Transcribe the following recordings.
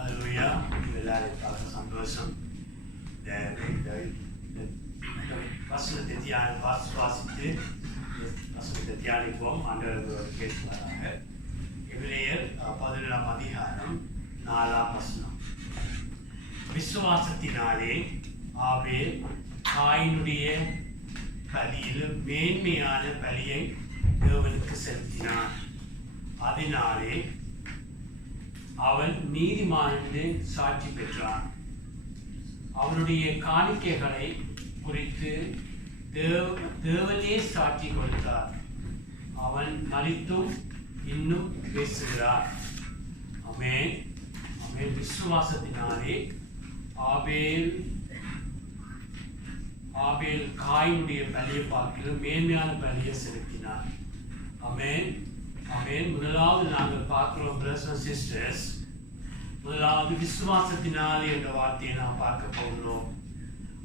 அல்லேலூயா. எல்லாரையும் பார்க்க சந்தோஷம். வசனத்தை வாசித்து வசனத்தை தியானிப்போம். ஆண்டவர் கேட்பாராக. எபிரேயர் 11ஆம் அதிகாரம் 4ஆம் வசனம். விசுவாசத்தினாலே ஆபேல் காயினுடைய பலியில் மேன்மையான பலியை தேவனுக்கு செலுத்தினான். அதனாலே அவன் நீதிமான் என்று சாட்சி பெற்றான். அவனுடைய காணிக்கைகளை குறித்து தேவனே சாட்சி கொடுத்தார். அவன் மரித்தும் இன்னும் பேசுகிறார். ஆமென். ஆமென். விசுவாசத்தினாலே ஆபேல் காயினுடைய பலியை பார்க்கிலும் மேன்மையான பலியை செலுத்தினார். ஆமென். ஆமென். முதலாவது நாங்கள் பார்க்கிறோம் பிரதர்ஸ் அண்ட் சிஸ்டர்ஸ், முதலாவது விசுவாசத்தினாலே என்ற வார்த்தையை நாம் பார்க்க போகிறோம்.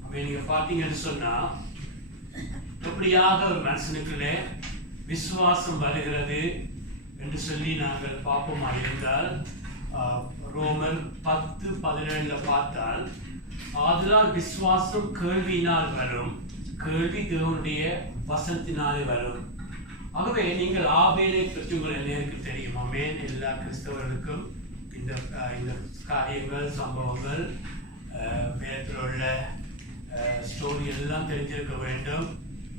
ஆமென். நீங்க பார்த்தீங்கன்னு சொன்னா எப்படியாக ஒரு மனுஷனுக்குள்ளே விசுவாசம் வருகிறது என்று சொல்லி நாங்கள் பார்ப்போமா இருந்தால், ரோமர் 10:17 பார்த்தால், ஆதலால் விசுவாசம் கேள்வியினால் வரும், கேள்வி தேவனுடைய வசனத்தினாலே வரும். ஆகவே நீங்கள் ஆபேலை பற்றி உங்கள் நேருக்கு தெரியும். ஆமென். எல்லா கிறிஸ்தவர்களுக்கும் இந்த காரியங்கள், சம்பவங்கள், வேதத்தில் உள்ள ஸ்டோரி எல்லாம் தெரிஞ்சிருக்க வேண்டும்,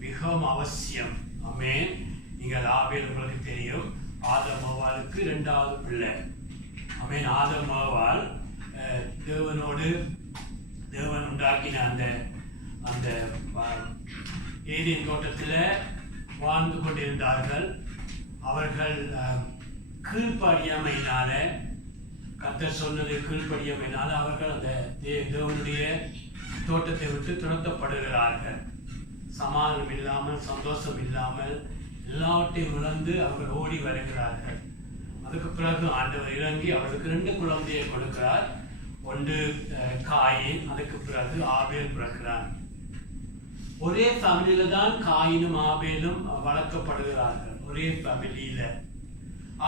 மிகவும் அவசியம். ஆமென். நீங்கள் ஆபேல் உங்களுக்கு தெரியும், ஆதாம் ஏவாளுக்கு 2வது பிள்ளை. ஆமென். ஆதாம் ஏவாள் தேவன் உண்டாக்கின அந்த ஏதேன் தோட்டத்தில் வாழ்ந்து கொண்டிருந்தார்கள். அவர்கள் கீழ்ப்படியாமையினால, கர்த்தர் சொன்னதை கீழ்ப்படியாமையினால அவர்கள் அந்த தேவனுடைய தோட்டத்தை விட்டு துரத்தப்படுகிறார்கள். சமாதானம் இல்லாமல், சந்தோஷம் இல்லாமல், எல்லாவற்றையும் இழந்து அவர்கள் ஓடி வருகிறார்கள். அதுக்கு பிறகு ஆண்டவர் இறங்கி அவர்களுக்கு 2 குழந்தையை கொடுக்கிறார். ஒன்று காயின், அதுக்கு பிறகு ஆபேல் பிறக்கிறார். ஒரே ஃபேமிலியில தான் காயினும் ஆபேலும் வளர்க்கப்படுகிறார்கள், ஒரே ஃபேமிலியில.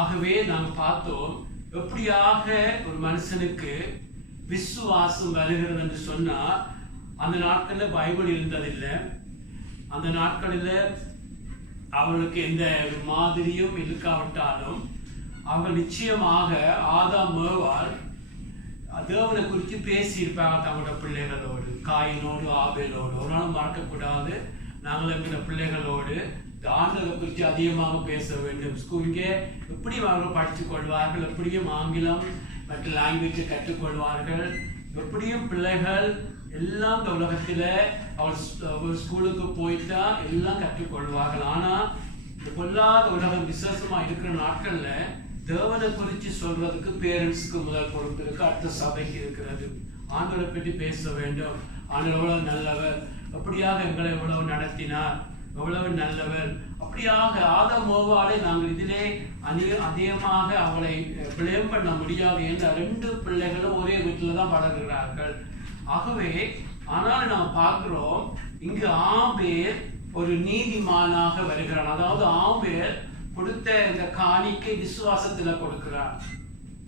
ஆகவே நாம் பார்த்தோம் எப்படியாக ஒரு மனுஷனுக்கு விசுவாசம் வருகிறது என்று சொன்னா, அந்த நாட்களில் பைபிள் இருந்ததில்லை. அந்த நாட்களில் அவர்களுக்கு எந்த மாதிரியும் இருக்காவிட்டாலும் அவர்கள் நிச்சயமாக ஆதாம் ஏவாள் தேவனை குறித்து பேசியிருப்பாங்க தங்களோட பிள்ளைகளோடு, காயினோடு ஆபேலோடு. ஒரு நாள் மறக்கக்கூடாது, நாங்கள் இருக்கிற பிள்ளைகளோடு ஆண்டவரை குறித்து அதிகமாக பேச வேண்டும். ஸ்கூலுக்கே எப்படியும் அவர்கள் படித்து கொள்வார்கள், எப்படியும் ஆங்கிலம் மற்ற லாங்குவேஜை கற்றுக்கொள்வார்கள், எப்படியும் பிள்ளைகள் எல்லாம் இந்த உலகத்தில் அவள் ஸ்கூலுக்கு போயிட்டா எல்லாம் கற்றுக்கொள்வார்கள். ஆனால் இந்த பொல்லாத உலகம் விசேஷமாக இருக்கிற நாட்களில் தேவனை குறித்து சொல்றதுக்கு பேரண்ட்ஸுக்கு முதல் பொறுப்பு இருக்கு, அடுத்த சபைக்கு இருக்கிறது. ஆண்டவரை பற்றி பேச வேண்டும். ஆண்டவர் எவ்வளவு நல்லவர், அப்படியாக எங்களை எவ்வளவு நடத்தினார், எவ்வளவு நல்லவர். அப்படியாக ஆதாம் ஏவாளை நாங்கள் இதிலே அதிகமாக அவளை பிளேம் பண்ண முடியாது. என்ற 2 பிள்ளைகளும் ஒரே வீட்டில் தான் வளர்கிறார்கள். ஆகவே ஆனால் நாம் பார்க்கிறோம் இங்கு ஆபேல் ஒரு நீதிமானாக வருகிறான். அதாவது ஆபேல் கொடுத்த இந்த காணிக்கை விசுவாசத்துல கொடுக்கிறார்.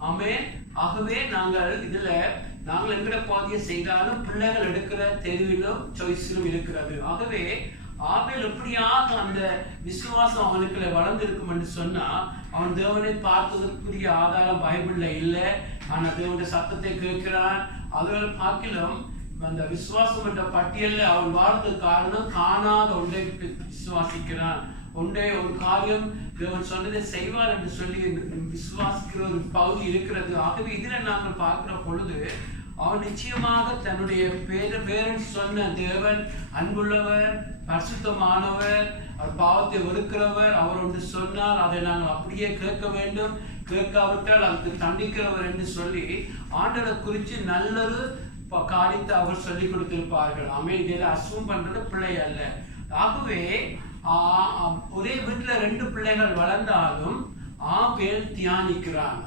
ஆமென். ஆகவே நாங்கள் என்கிற பாதியை செய்தாலும் பிள்ளைகள் எடுக்கிற தெருவிலும் சாய்ஸிலும் இருக்கிறது. ஆகவே ஆபேல் எப்படியாக அந்த விசுவாசம் அவனுக்குள்ள வளர்ந்திருக்கும் என்று சொன்னா, அவன் தேவனை பார்த்ததற்குரிய ஆதாரம் பைபிள்ல இல்லை. ஆனா தேவனுடைய சத்தத்தை கேட்கிறான். அதோட பார்க்கிலும் அந்த விசுவாசம் என்ற பட்டியலில் அவன் வாழ்ந்தது காரணம், காணாத ஒன்றை விசுவாசிக்கிறான். ஒரு காரியம் தேவன் சொன்னதை செய்வார் என்று சொல்லி விசுவாசிக்கிற ஒரு பகுதி இருக்கிறது. ஆகவே இதில் நாங்கள் பார்க்கிற பொழுது அவன் நிச்சயமாக தன்னுடைய பேரண்ட்ஸ் சொன்ன தேவன் அன்புள்ளவர், பரிசுத்தமானவர், அவர் பாவத்தை வெறுக்கிறவர், அவர் ஒன்று சொன்னால் அதை நாங்கள் அப்படியே கேட்க வேண்டும், கேட்காவிட்டால் அதுக்கு தண்டிக்கிறவர் என்று சொல்லி ஆண்டவரை குறித்து நல்லது காரியத்தை அவர் சொல்லி கொடுத்திருப்பார்கள். இதில் அசூம் பண்றது பிள்ளை அல்ல. ஆகவே ஒரே வீட்டுல 2 பிள்ளைகள் வளர்ந்தாலும் ஆபேல் தியானிக்கிறான்.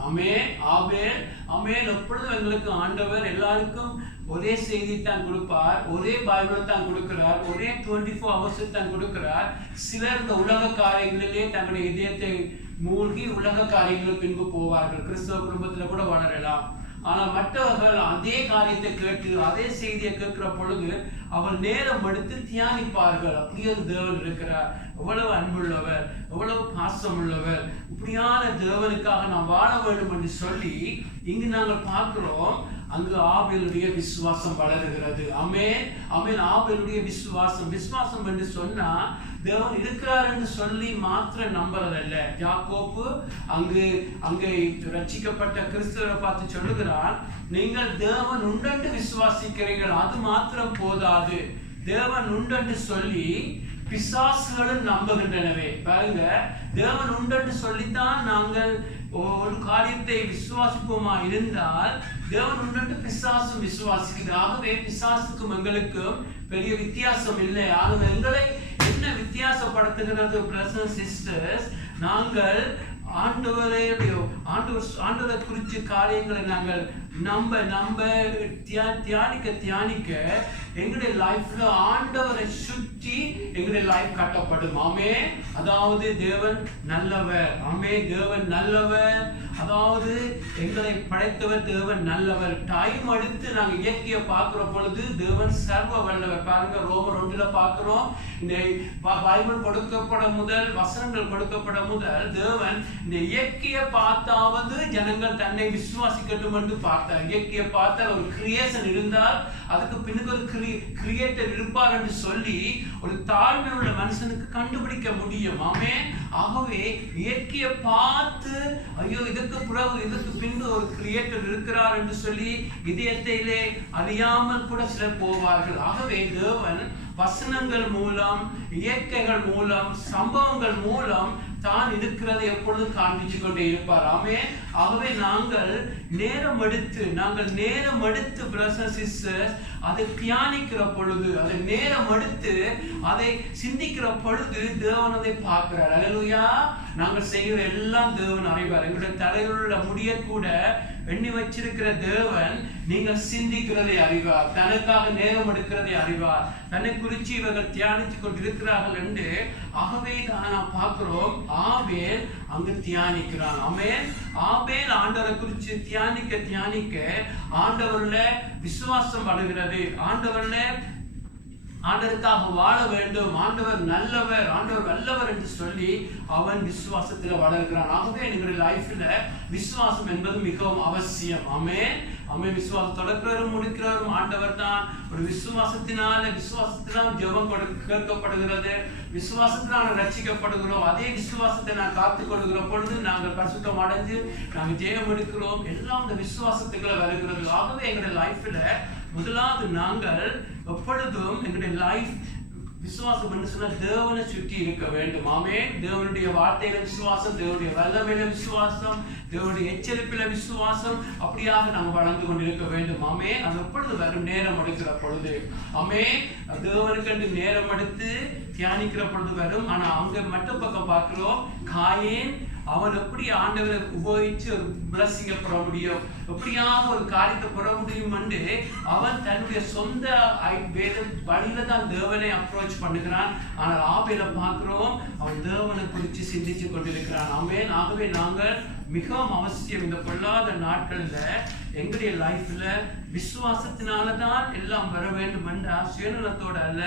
ஆபேல் எப்பொழுதும் எங்களுக்கு ஆண்டவர் எல்லாருக்கும் ஒரே செய்தி தான் கொடுப்பார், ஒரே பைபிளை தான் கொடுக்கிறார், ஒரே 24 hours தான் கொடுக்கிறார். சிலர் இந்த உலக காரியங்களிலே தங்களுடைய இதயத்தை மூழ்கி உலக காரியங்களுக்கு பின்பு போவார்கள். கிறிஸ்தவ குடும்பத்துல கூட வளரலாம். ஆனால் மற்றவர்கள் அதே காரியத்தை கேட்டு அதே செய்தியை கேட்கிற பொழுது அவள் நேரம் எடுத்து தியானிப்பார்கள். அப்படியே ஒரு தேவன் இருக்கிறார், எவ்வளவு அன்புள்ளவர், எவ்வளவு பாசம் உள்ளவர், இப்படியான தேவனுக்காக நாம் வாழ வேண்டும் என்று சொல்லி இங்கு நாங்கள் பார்க்கிறோம். அங்கு ஆபேலுடைய விசுவாசம் வளருகிறது. ஆமென், ஆமென். ஆபேலுடைய விசுவாசம் என்று சொன்னா தேவன் இருக்கிறார் என்று சொல்லி மாத்திரம் நம்புறதல்ல. யாக்கோபு அங்கு ரட்சிக்கப்பட்ட கிறிஸ்துவரை பார்த்து சொல்லுகிறார், நீங்கள் தேவன் உண்டென்று விசுவாசிக்கிறீர்கள், அது மாத்திரம் போதாது, தேவன் உண்டென்று சொல்லி பிசாசுகளும் நம்புகின்றனவே. பாருங்க, தேவன் உண்டென்று சொல்லித்தான் நாங்கள் ஒரு காரியத்தை விசுவாசிப்போமா இருந்தால் தேவன் உண்டென்று பிசாசும் விசுவாசிக்கிறது. ஆகவே பிசாசுக்கும் எங்களுக்கும் பெரிய வித்தியாசம் இல்லை. ஆகவே எங்களை என்ன வித்தியாசப்படுத்துகிறது பிரதர்ஸ் சிஸ்டர்ஸ், நாங்கள் ஆண்டவரை குறித்த காரியங்களை நாங்கள் நம்ப தியானிக்க எங்களுடைய லைஃப்ல ஆண்டவரை சுற்றி எங்களுடைய லைஃப் கட்டப்படும். ஆமே, அதாவது தேவன் நல்லவர். ஆமே, தேவன் நல்லவர். அதாவது எங்களை படைத்தவர் தேவன் நல்லவர். டைம் எடுத்து நாங்கள் இயற்கையை பார்க்கிற பொழுது தேவன் சர்வ வல்லவர். பாருங்க, ரோமர் 1 பார்க்கிறோம். இந்த பைபிள் கொடுக்கப்பட முதல், வசனங்கள் கொடுக்கப்பட முதல் தேவன் இந்த இயற்கையை பார்த்தாவது ஜனங்கள் தன்னை விசுவாசிக்கட்டும் என்று பார்த்தார். இயற்கையை பார்த்தால் ஒரு கிரியேஷன் இருந்தால் அதுக்கு பின்னுக்கு ஒரு கிரியேட்டர் இருப்பார் என்று சொல்லி ஒரு தாழ்மை உள்ள மனுஷனுக்கு கண்டுபிடிக்க முடியும். ஆமே, ஆகவே இயற்கையை பார்த்து ஐயோ இதற்கு பின்பு ஒரு கிரியேட்டர் இருக்கிறார் என்று சொல்லி இதயத்திலே அறியாமல் கூட சிலர் போவார்கள். ஆகவே தேவன் வசனங்கள் மூலம், இயற்கைகள் மூலம், சம்பவங்கள் மூலம் தான் இருக்கிறதை எப்பொழுதும் காண்பிச்சு கொண்டே இருப்பார். ஆமே, ஆகவே நாங்கள் நேரம் எடுத்து பிரதர்ஸ் சிஸ்டர்ஸ் அதை தியானிக்கிற பொழுது, அதை நேரம் எடுத்து அதை சிந்திக்கிற பொழுது தேவன் அதை பார்க்கிறார். அல்லேலூயா. நாங்கள் செய்கிற எல்லாம் தேவன் அறிவார். எங்களுடைய தலையில் உள்ள முடிய கூட எண்ணி வச்சிருக்கிற தேவன் நீங்கள் சிந்திக்கிறதை அறிவார், தனக்காக நேரம் எடுக்கிறதை அறிவார், தன்னை குறித்து இவர்கள் தியானித்துக் கொண்டிருக்கிறார்கள் என்று. ஆகவே தான் நாம் பார்க்கிறோம், ஆபேல் அங்கு தியானிக்கிறான். ஆமென். ஆபேல் ஆண்டவரை குறித்து தியானிக்க ஆண்டவர்ல விசுவாசம் வருகிறது. ஆண்டவருக்காக வாழ வேண்டும், ஆண்டவர் நல்லவர், ஆண்டவர் வல்லவர் என்று சொல்லி அவன் விசுவாசத்தில் வளர்கிறான். ஆகவே எங்களுடைய லைஃப்ல விசுவாசம் என்பது மிகவும் அவசியம். ஆமென், ஆமென். விசுவாசம் தொடக்கிறவரும் முடிக்கிறவரும் ஆண்டவர் தான். ஒரு விசுவாசத்தினால் ஜெபம் கேட்கப்படுகிறது, விசுவாசத்தினால் ரட்சிக்கப்படுகிறோம். அதே விசுவாசத்தை நான் காத்துக் கொள்கிற பொழுது நாங்கள் பரிசுத்தம் அடைஞ்சு நாங்கள் ஜெயம் எடுக்கிறோம். எல்லாம் இந்த விசுவாசத்துக்குள்ள வருகிறது. ஆகவே எங்களுடைய லைஃப்ல முதலாவது நாங்கள் எப்பொழுதும் எங்களுடைய லைஃப் விசுவாசம் என்று சொன்னா தேவனை சுற்றி இருக்க வேண்டும். ஆமென். தேவனுடைய வார்த்தையில விசுவாசம், தேவனுடைய வல்லமையில விசுவாசம், தேவனுடைய எச்சரிப்பில விசுவாசம், அப்படியாக நாங்கள் வளர்ந்து கொண்டிருக்க வேண்டும். ஆமென். அது எப்பொழுது வரும்? நேரம் எடுக்கிற பொழுது. ஆமென். தேவனுக்கு நேரம் எடுத்து தியானிக்கிற பொழுது வரும். ஆனா அங்க மற்ற பக்கம் பார்க்கிறோம், காயேன் அவன் எப்படி ஆண்டவரை உபயோகிச்சு ஒரு பிளஸிங்க பெற முடியும், எப்படியாக ஒரு காரியத்தை பெற முடியும் என்று அவன் தன்னுடைய சொந்த வழியில தான் தேவனை அப்ரோச் பண்ணுகிறான். ஆனால் ஆபேல பார்க்கிறோம், அவன் தேவனை குறித்து சிந்திச்சு கொண்டிருக்கிறான். ஆமென். ஆகவே நாங்கள் மிகவும் அவசியம் இந்த பொல்லாத நாட்கள்ல எங்களுடைய லைஃப்ல விசுவாசத்தினாலதான் எல்லாம் வர வேண்டும் என்ற சுயநலத்தோட அல்ல.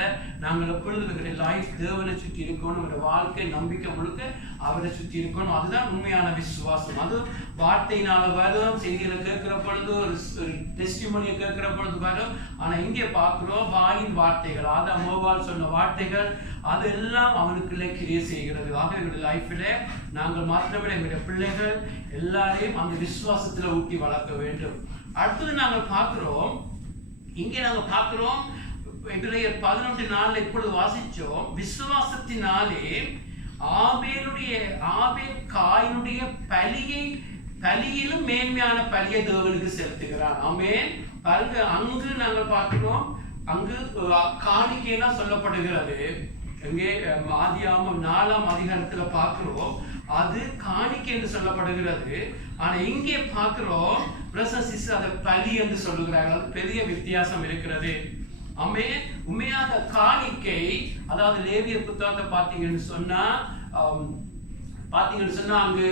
நாங்கள் எப்பொழுது எங்களுடைய லைஃப் தேவனை சுற்றி இருக்கணும், நம்முடைய வாழ்க்கை நம்பிக்கை முழுக்க அவரை சுற்றி இருக்கணும். அதுதான் உண்மையான விசுவாசம். அது வார்த்தையினால வரும், செய்திகளை கேட்கிற பொழுது, ஒரு டெஸ்டிமோனியை கேட்கிற பொழுது வரும். ஆனா இங்கே பார்க்கிறோம், வாயின் வார்த்தைகள், ஆதாம் ஏவாள் சொன்ன வார்த்தைகள், அதெல்லாம் அவனுக்குள்ளே கிரியை செய்கிறது. ஆக எங்களுடைய லைஃப்ல நாங்கள் மாத்திரமே எங்களுடைய பிள்ளைகள் எல்லாரையும் அந்த விசுவாசத்துல ஊட்டி வளர்க்க வேண்டும். அடுத்தது நாங்கள் பார்க்கிறோம், இங்கே நாங்கள் பார்க்கிறோம், எபிரேயர் 11:4 இப்பொழுது வாசிச்சோம், விசுவாசத்தினாலே ஆபேல் காயினுடைய பலியிலும் மேன்மையான பலியை தேவனுக்கு செலுத்துகிறார். ஆமென். பாருங்க, அங்கு நாங்கள் பார்க்கிறோம், அங்கு காணிக்கைனா சொல்லப்படுகிறது. எங்கே ஆதியாகமம் 4ஆம் அதிகாரத்துல பார்க்கிறோம், அது காணிக்கை என்று சொல்லப்படுகிறது. ஆனா இங்கே பார்க்கிறோம் அதை பலி என்று சொல்லுகிறார்கள். அது பெரிய வித்தியாசம் இருக்கிறது. உண்மையாக காணிக்கை, அதாவது லேவியர் புத்தகத்தை பார்த்தீங்கன்னு சொன்னா அங்கு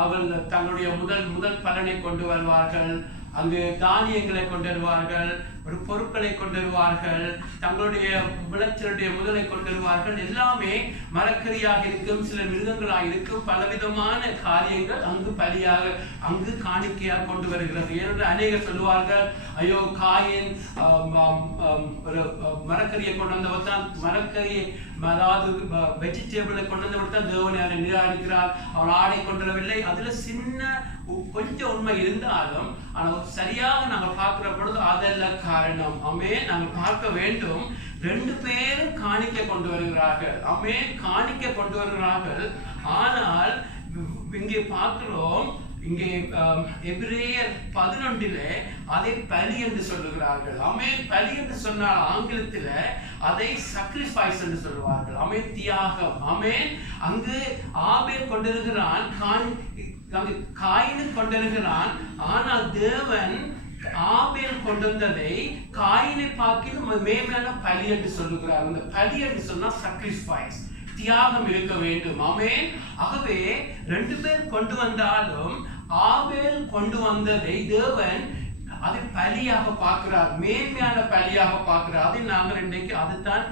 அவர்கள் தங்களுடைய முதல் பலனை கொண்டு வருவார்கள். அங்கு தானியங்களை கொண்டு வருவார்கள், ஒரு பொருட்களை கொண்டு வருவார்கள், தங்களுடைய விளைச்சலுடைய முதலை கொண்டு வருவார்கள். எல்லாமே மரக்கறியாக இருக்கும், சில மிருகங்களாக இருக்கும், பலவிதமான காரியங்கள் அங்கு பலியாக அங்கு காணிக்கையாக கொண்டு வருகிறது. ஏனென்று அநேகர் சொல்லுவார்கள், ஐயோ காயின் ஒரு மரக்கறியை கொண்டு வந்தவர் தான், மரக்கறியை அதாவது வெஜிடேபிளை கொண்டு வந்தவர் தான் தேவனை நிராகரிக்கிறார், அவன் ஆடை கொண்டு வரவில்லை. அதுல சின்ன கொஞ்சம் உண்மை இருந்தாலும் ஆனால் சரியாக நாங்கள் பார்க்கிற பொழுது அதல்ல காரணம். ஆமென். நாங்கள் பார்க்க வேண்டும், 2 பேரும் காணிக்கை கொண்டு வருகிறார்கள். ஆமென். காணிக்கை கொண்டு வருகிறார்கள். ஆனால் இங்கே பார்க்கிறோம், இங்கே எபிரேயர் 11 அதை பலி என்று சொல்லுகிறார்கள். ஆமென். பலி என்று சொன்னால் ஆங்கிலத்தில் அதை sacrifice என்று சொல்லுவார்கள். ஆமென். தியாகம். ஆமென். அங்கு ஆபேல் கொண்டிருக்கிறான், காயினும் கொண்டிருக்கிறான். ஆனால் தேவன் ஆபேல் கொண்டு வந்ததை காயினை பார்க்கிலும் மேலான பலி என்று சொல்லுகிறார். அந்த பலி என்று சொன்னால் sacrifice, தியாகம் இருக்க வேண்டும். ஆமென். ஆகவே 2 பேர் கொண்டு வந்தாலும் ஆபேல் கொண்டு வந்ததை தேவன் அதை பலியாக பார்க்கிறார், மேன்மையான பலியாக பார்க்கிறார். அதை நாங்கள் இன்றைக்கு அதுதான்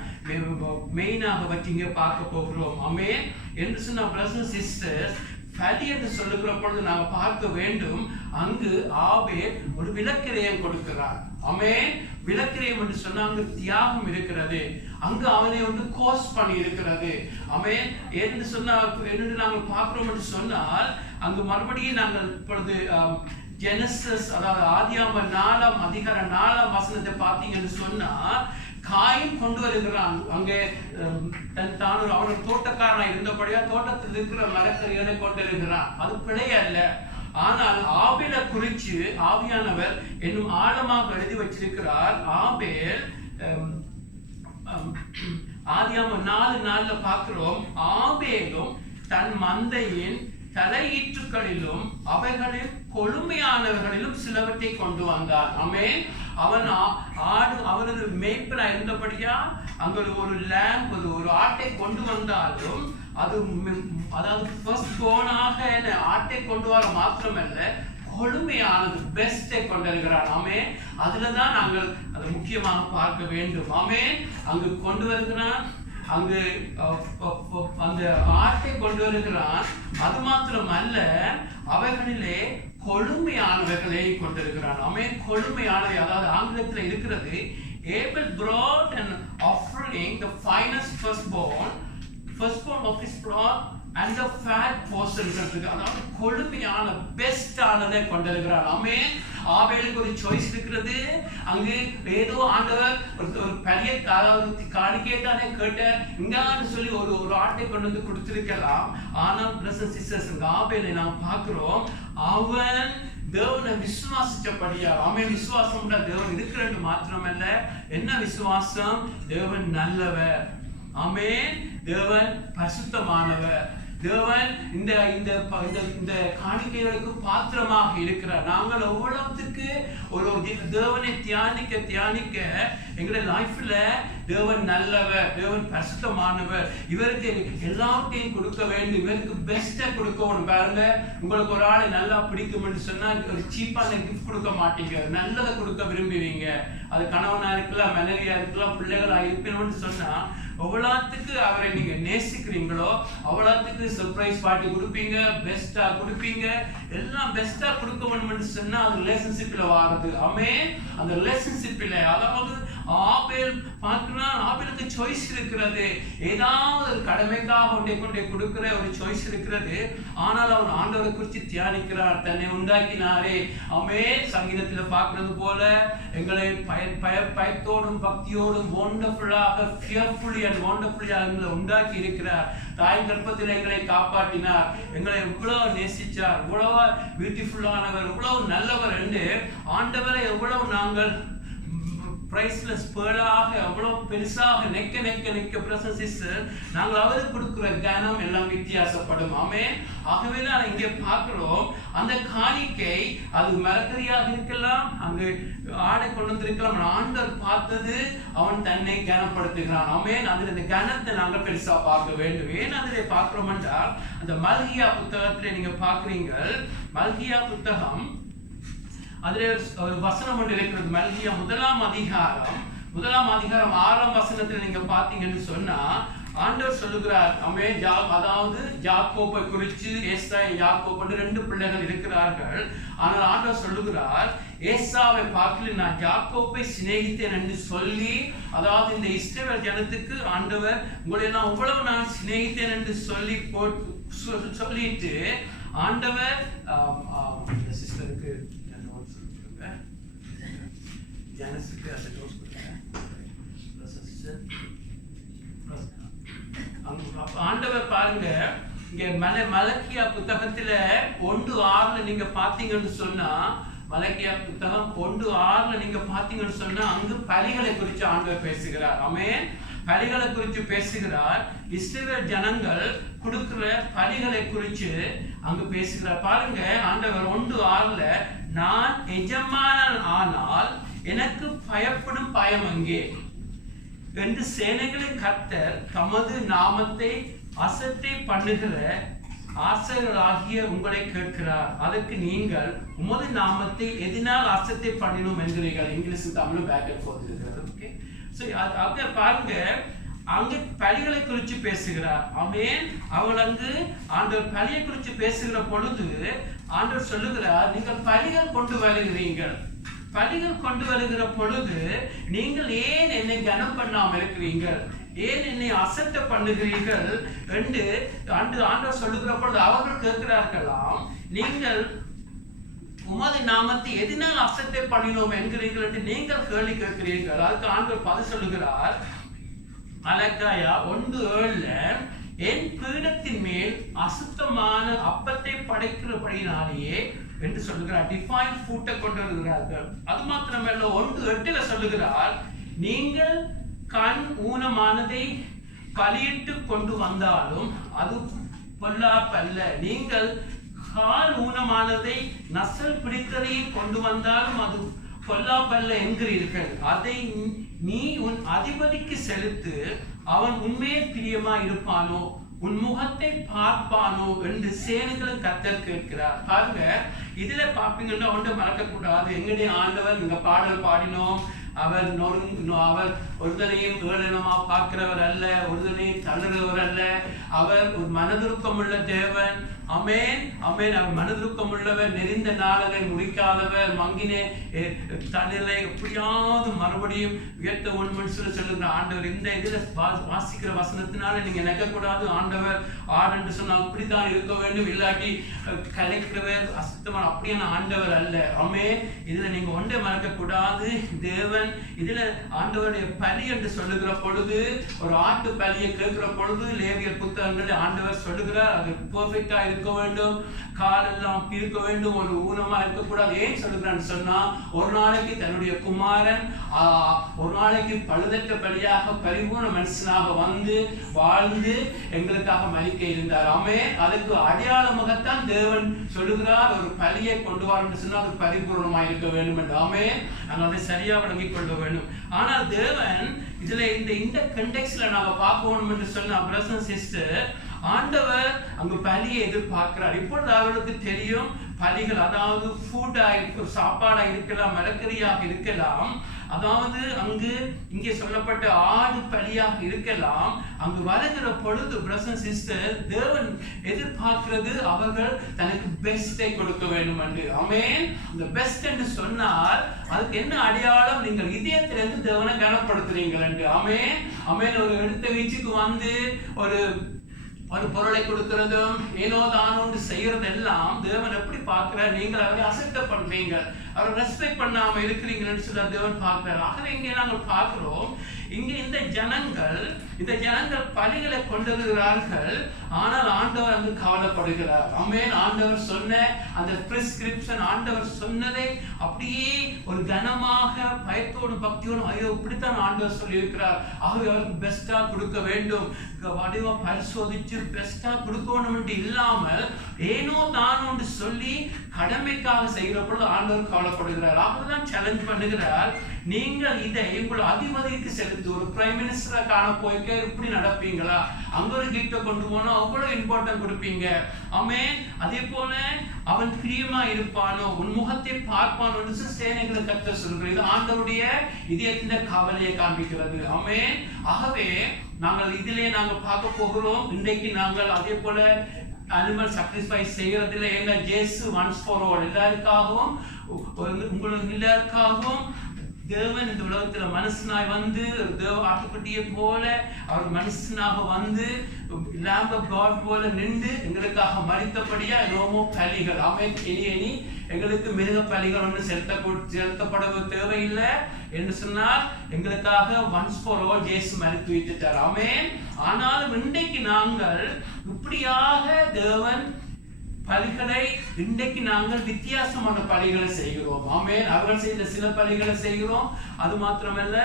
மெயினாக வச்சுங்க பார்க்க போகிறோம். ஆமென். என்று சொன்ன பிரதர்ஸ் அண்ட் சிஸ்டர்ஸ், பலி என்று சொல்லுகிற பொழுது நாங்கள் பார்க்க வேண்டும், அங்கு ஆபேல் ஒரு விலக்கிரயம் கொடுக்கிறார். ஆமென். விலக்கிரயம் என்று சொன்னா அங்கு தியாகம் இருக்கிறது, அங்கு அவனை வந்து கோர்ஸ் பண்ணி இருக்கிறது. ஆமென். என்று சொன்னால் என்று நாங்கள் பார்க்கிறோம் என்று சொன்னால் அங்கு மறுபடியும் நாங்கள் இப்பொழுது ஜெனசிஸ், அதாவது ஆதியாகமம் 4ஆம் அதிகாரம் 4ஆம் வசனத்தை பார்த்தீங்கன்னு சொன்னா, காயின் கொண்டு வருகிறான். அங்கே தான் அவனோட தோட்டக்காரனா இருந்தபடியா தோட்டத்தில் இருக்கிற மரக்கறிகளை கொண்டு வருகிறான். அது பிழை அல்ல. ஆனால் ஆபேலை குறித்து ஆவியானவர் என்னும் ஆழமாக எழுதி வச்சிருக்கிறார். ஆபேல் ஆதியாகமம் 4:4 பார்க்கிறோம், ஆபேலும் தன் மந்தையின் தலையீற்றுகளிலும் அவைகளில் கொழுமையானவர்களிலும் சிலவற்றை கொண்டு வந்தார். ஆமென். அவன் அவனது மேய்ப்பனா இருந்தபடியா அங்க ஒரு லேம்ப், ஒரு ஆட்டை கொண்டு வந்தாலும் அது அதாவது ஃபர்ஸ்ட் போனாக ஆட்டை கொண்டு வர மாத்திரமல்ல, கொழுமையானது பெஸ்டை கொண்டிருக்கிறான். ஆமென். அதுலதான் நாங்கள் அதை முக்கியமாக பார்க்க வேண்டும். ஆமென். அங்கு கொண்டு வருகிறான், அங்கு அந்த ஆட்டை கொண்டு வருகிறான். அது மாத்திரம் அல்ல, அவைகளிலே கொழுமையானவர்களை கொண்டிருக்கிறான். ஆமென். கொழுமையானவை, அதாவது ஆங்கிலத்தில் இருக்கிறது, Abel brought an offering, the finest firstborn of his flock and the fat portions. அதாவது கொழுமையான பெஸ்டானதை கொண்டிருக்கிறார். ஆமென். ஆபேலுக்கு ஒரு சாய்ஸ் இருக்கிறது. அங்கு ஏதோ ஆண்டவர் ஒரு பெரிய காணிக்கை தானே கேட்டார், இங்கான்னு சொல்லி ஒரு ஆட்டை கொண்டு வந்து கொடுத்திருக்கலாம். ஆனால் பிரதர்ஸ் சிஸ்டர்ஸ், ஆபேலை நாம் பார்க்கிறோம், அவன் தேவனை விசுவாசிச்சபடியா. ஆமென். விசுவாசம் தேவன் இருக்கிறது மாத்திரமல்ல, என்ன விசுவாசம்? தேவன் நல்லவர். ஆமென். தேவன் பரிசுத்தமானவர். தேவன் இந்த இந்த இந்த காணிக்கைகளுக்கு பாத்திரமாக இருக்கிறார். நாங்கள் எவ்வளவுக்கு ஒரு தேவனை தியானிக்க எங்களுடைய லைஃப்ல தேவன் நல்லவர், தேவன் பரிசுத்தமானவர், இவருக்கு எல்லாத்தையும் கொடுக்க வேண்டும், இவருக்கு பெஸ்ட்டை கொடுக்கணும். பாருங்க, உங்களுக்கு ஒரு ஆளை நல்லா பிடிக்கும்னு சொன்னா ஒரு சீப்பான கிஃப்ட் கொடுக்க மாட்டீங்க, நல்லதை கொடுக்க விரும்புவீங்க. அது கணவனா இருக்கலாம், மனைவியா இருக்கலாம், பிள்ளைகளா இருப்பீங்கன்னு சொன்னா எவ்வளவுக்கு அவரை நீங்க நேசிக்கிறீங்களோ அவ்வளவுக்கு சர்ப்ரைஸ் பார்ட்டி கொடுப்பீங்க, பெஸ்டா கொடுப்பீங்க. எல்லாம் பெஸ்டா கொடுக்க வேணும்னு சொன்னா அது ரிலேஷன்ஷிப்ல வாருது. ஆமென். அந்த ரிலேஷன்ஷிப்ல, அதாவது ஆபேல் பார்க்கணும், ஆபேலுக்கு சாய்ஸ் இருக்கிறது. ஏதாவது ஒரு கடமைக்காக கொண்டே கொடுக்கிற ஒரு சாய்ஸ் இருக்கிறது. ஆனால் அவர் ஆண்டவரை குறித்து தியானிக்கிறார், தன்னை உண்டாக்கினாரே. ஆமென். சங்கீதத்துல பார்க்கிறது போல எங்களை பயத்தோடும் பக்தியோடும் வண்டர்ஃபுல்லாக, ஃபியர்ஃபுல்லி அண்ட் வண்டர்ஃபுல்லாக எங்களை உண்டாக்கி இருக்கிறார். தாய் கர்ப்பத்தில் எங்களை காப்பாற்றினார், எங்களை எவ்வளவு நேசிச்சார், எவ்வளவு பியூட்டிஃபுல்லானவர், எவ்வளவு நல்லவர் என்று ஆண்டவரை எவ்வளவு நாங்கள் பிரைஸ்லெஸ் பேர்லாக அவ்வளவு பெருசாக நெக்க பிரசன்ஸ் நாங்கள் அவருக்கு கொடுக்கிற கனம் எல்லாம் வித்தியாசப்படும். ஆமென். ஆகவே நான் இங்கே பார்க்கிறோம், அந்த காணிக்கை அது மரக்கறியாக இருக்கலாம், அங்கு ஆடை கொண்டு வந்திருக்கலாம். ஆண்டவர் பார்த்தது அவன் தன்னை கனப்படுத்துகிறான். ஆமென். அதில் இந்த கனத்தை நாங்கள் பெருசா பார்க்க வேண்டும். ஏன் அதிலே பார்க்கிறோம் என்றால், அந்த மல்கியா புத்தகத்திலே நீங்க பார்க்கிறீங்க, மல்கியா புத்தகம் அதிலே ஒரு வசனம் ஒன்று இருக்கிறது. மல்கியா 1ஆம் அதிகாரம் 6ஆம் வசனத்தில் நீங்க பாத்தீங்கன்னு சொன்னா ஆண்டவர் சொல்லுகிறார், அதாவது யாக்கோபை குறித்து ஏசாய் யாக்கோபு 2 பிள்ளைகள் இருக்கிறார்கள். ஆனால் ஆண்டவர் சொல்லுகிறார், ஏசாவை பார்க்கல நான் யாக்கோபை சிநேகித்தேன் என்று சொல்லி, அதாவது இந்த இஸ்ரவேல் ஜனத்துக்கு ஆண்டவர் உங்களை எல்லாம் இவ்வளவு நான் சிநேகித்தேன் என்று சொல்லி சொல்லிட்டு ஆண்டவர் சிஸ்டருக்கு ஜனசுக்கு ஆண்டவர் பாருங்க, இங்க மலக்கியா புத்தகத்துல 1:6 நீங்க பாத்தீங்கன்னு சொன்னா, மலக்கியா புத்தகம் 1:6 நீங்க பாத்தீங்கன்னு சொன்னா அங்கு பலிகளை குறித்து ஆண்டவர் பேசுகிறார். ஆமென். பலிகளை குறித்து பேசுகிறார். இஸ்ரவேல் ஜனங்கள் கொடுக்கிற பலிகளை குறித்து அங்கு பேசுகிறார். பாருங்க, ஆண்டவர் 1:6 நான் எஜமானன் ஆனால் எனக்கு பயப்படும் பயம் அங்கே என்று சேனைகளின் கர்த்தர் தமது நாமத்தை அசட்டை பண்ணுகிற ஆசிரியர்களாகிய உங்களை கேட்கிறார். அதற்கு நீங்கள் உமது நாமத்தை எதனால் அசட்டை பண்ணினோம் என்கிறீர்கள். இங்கிலீஷ் தமிழும் பேக் அண்ட் ஃபோர்த் இருக்கிறது. ஓகே, சோ அங்க பாருங்க, அங்கு பலிகளை குறித்து பேசுகிறார். ஆமென். அவள் அங்கு ஆண்டவர் பலியை குறித்து பேசுகிற பொழுது ஆண்டவர் சொல்லுகிறார், நீங்கள் பலிகள் கொண்டு வருகிறீர்கள். பலிகள் கொண்டு வருகிற பொழுது நீங்கள் ஏன் என்னை கனம் பண்ணாமல் இருக்கிறீர்கள், ஏன் என்னை அசட்ட பண்ணுகிறீர்கள் என்று ஆண்டவர் சொல்லுகிற பொழுது அவர்கள் கேட்கிறார்களாம், நீங்கள் உமது நாமத்தை எதனால் அசட்டை பண்ணினோம் என்கிறீர்கள் என்று நீங்கள் கேள்வி கேட்கிறீர்கள். அதுக்கு ஆண்டவர் பதில் சொல்லுகிறார். மலக்கியா 1:7 என் பீடத்தின் மேல் அசுத்தமான அப்பத்தை படைக்கிறபடினாலேயே என்று சொல்லுகிறார். டிஃபைன் ஃபுட்டை கொண்டு வருகிறார்கள். அது மாத்திரமல்ல 1:8 சொல்லுகிறார், நீங்கள் கண் ஊனமானதை கலியிட்டு கொண்டு வந்தாலும் அது பொல்லாப்பல்ல, நீங்கள் கால் ஊனமானதை நசல் பிடித்ததையும் கொண்டு வந்தாலும் அது பொல்லாப்பல்ல என்கிறீர்கள். அதை நீ உன் அதிபதிக்கு செலுத்து, அவன் உண்மையே பிரியமா இருப்பானோ, உன் முகத்தை பார்ப்பானோ என்று சேனைகளும் கர்த்தர் கேட்கிறார். பாருங்க, இதுல பாப்பீங்கன்னா ஒன்றை மறக்க கூடாது. எங்களுடைய ஆண்டவர் இங்க பாடல் பாடினோம், அவர் ஒருதனையும் ஏளனமா பார்க்கிறவர் அல்ல, ஒருதனையும் தள்ளுறவர் அல்ல. அவர் ஒரு மனதுருக்கம் உள்ள தேவன். அமேன் அமேன். அவர் மனதுருக்கம் உள்ளவர், நெறிந்த நாளை முடிக்காதவர், மங்கினே தன்னிலை எப்படியாவது மறுபடியும் உயர்த்த ஒன்று சொல்லுகிற ஆண்டவர். இந்த இதுல வாசிக்கிற வசனத்தினால நீங்க நினைக்கக்கூடாது ஆண்டவர் ஆடு என்று சொன்னால் அப்படித்தான் இருக்க வேண்டும், இல்லாட்டி கலைக்கிறவர் அசுத்தமான அப்படியான ஆண்டவர் அல்ல. அமேன். இதுல நீங்க ஒன்றை மறக்க கூடாது. தேவன் இதுல ஆண்டவருடைய பலி என்று சொல்லுகிற பொழுது, ஒரு ஆட்டு பலியை கேட்கிற பொழுது லேவியர் புத்தகங்களை ஆண்டவர் சொல்லுகிறார், அது பெர்ஃபெக்டா இருக்க வேண்டும், காலெல்லாம் இருக்க வேண்டும், ஒரு ஊனமா இருக்கக்கூடாது. ஏன் சொல்லுகிறான்னு சொன்னா, ஒரு நாளைக்கு தன்னுடைய குமாரன் ஒரு நாளைக்கு பழுதற்ற பலியாக பரிபூர்ண மனுஷனாக வந்து வாழ்ந்து எங்களுக்காக மரிக்க இருந்தார். ஆமென். அதுக்கு அடையாளமாகத்தான் தேவன் சொல்லுகிறார், ஒரு பலியை கொண்டு வரணும்னு சொன்னா அது பரிபூர்ணமாக இருக்க வேண்டும் என்று. ஆமென். நாங்கள் அதை சரியா விளங்கிக் கொள்ள வேண்டும். ஆனால் தேவன் இதுல இந்த கண்டெக்ஸ்ட்ல நாங்க பார்க்கணும் என்று சொன்ன பிரதர்ஸ் சிஸ்டர், ஆண்டவர் அங்கு பலியை எதிர்பார்க்கிறார். இப்பொழுது அவர்களுக்கு தெரியும் பலிகள், அதாவது ஃபுட்டா இருக்க, சாப்பாடா இருக்கலாம், மரக்கறியாக இருக்கலாம், அதாவது அங்கு இங்கே சொல்லப்பட்ட ஆடு பலியாக இருக்கலாம். அங்கு வருகிற பொழுது பிரதர்ஸ் சிஸ்டர், தேவன் எதிர்பார்க்கிறது அவர்கள் தனக்கு பெஸ்டை கொடுக்க வேண்டும் என்று. ஆமென். இந்த பெஸ்ட் என்று சொன்னால் அதுக்கு என்ன அடையாளம், நீங்கள் இதயத்திலிருந்து தேவனை கனப்படுத்துறீங்கள் என்று. ஆமென் ஆமென். ஒரு எடுத்த வீச்சுக்கு வந்து ஒரு பொருளை கொடுக்கிறதும் ஏனோ தானோ செய்யறது எல்லாம் தேவன் எப்படி பார்க்கிறார், நீங்கள் அவரை அசட்டை பண்றீங்க, அவரை ரெஸ்பெக்ட் பண்ணாம இருக்கிறீங்கன்னு சொல்லி தேவன் பார்க்கிறார். ஆகவே இங்கே நாங்கள் பார்க்கிறோம், இங்கே இந்த ஜனங்கள் பலிகளை கொண்டு வருகிறார்கள். ஆனால் ஆண்டவர் அங்கு கவலைப்படுகிறார். ஆமென். ஆண்டவர் சொன்ன அந்த பிரிஸ்கிரிப்ஷன், ஆண்டவர் சொன்னதை அப்படியே ஒரு கனமாக பயத்தோடு பக்தியோடு, ஐயோ இப்படித்தான் ஆண்டவர் சொல்லி இருக்கிறார், ஆகவே அவருக்கு பெஸ்டா கொடுக்க வேண்டும், வடிவா பரிசோதிச்சு பெஸ்டா கொடுக்கணும் என்று இல்லாமல் ஏனோ தான் ஒன்று சொல்லி கடமைக்காக செய்கிற பொழுது ஆண்டவர் கவலைப்படுகிறார். அவர்தான் சேலஞ்ச் பண்ணுகிறார், நீங்கள் இதை உங்கள் அதிபதிக்கு செலுத்து. ஒரு பிரைம் மினிஸ்டரை காண போய்க்க இப்படி நடப்பீங்களா? அங்க ஒரு கிஃப்டை கொண்டு போனா அவ்வளவு இம்பார்ட்டன்ட் கொடுப்பீங்க. ஆமென். அதே போல அவன் பிரியமா இருப்பானோ, உன் முகத்தை பார்ப்பானோ என்று சேனைகளை கர்த்தர் சொல்கிறார். இது ஆண்டவருடைய இதயத்தின் கவலையை காண்பிக்கிறது. ஆமென். ஆகவே நாங்கள் இதிலே நாங்கள் பார்க்க போகிறோம். இன்றைக்கு நாங்கள் அதே போல அனிமல் சாக்ரிஃபைஸ் செய்யறதுல எங்க ஜேசு ஒன்ஸ் ஃபார் ஆல் எல்லாருக்காகவும் உங்களுக்கு எல்லாருக்காகவும் தேவன் இந்த உலகத்துல மனுஷனாய் வந்து தேவ ஆட்டுக்குட்டியை போல அவர் மனுஷனாக வந்து lamb of God போல நின்று எங்களுக்காக மரித்தபடியா ரோமோ பலிகள் ஆமென். இனி எங்களுக்கு மிருக பலிகள் ஒன்று செலுத்தப்பட தேவையில்லை என்று சொன்னால் எங்களுக்காக ஒன்ஸ் ஃபார் ஆல் ஜேசு மரித்து வைத்துட்டார். ஆமென். ஆனாலும் இன்றைக்கு நாங்கள் இப்படியாக தேவன் பலிகளை இன்றைக்கு நாங்கள் வித்தியாசமான பலிகளை செய்கிறோம். ஆமென். அவர்கள் செய்த சில பலிகளை செய்கிறோம். அது மாத்திரமல்ல,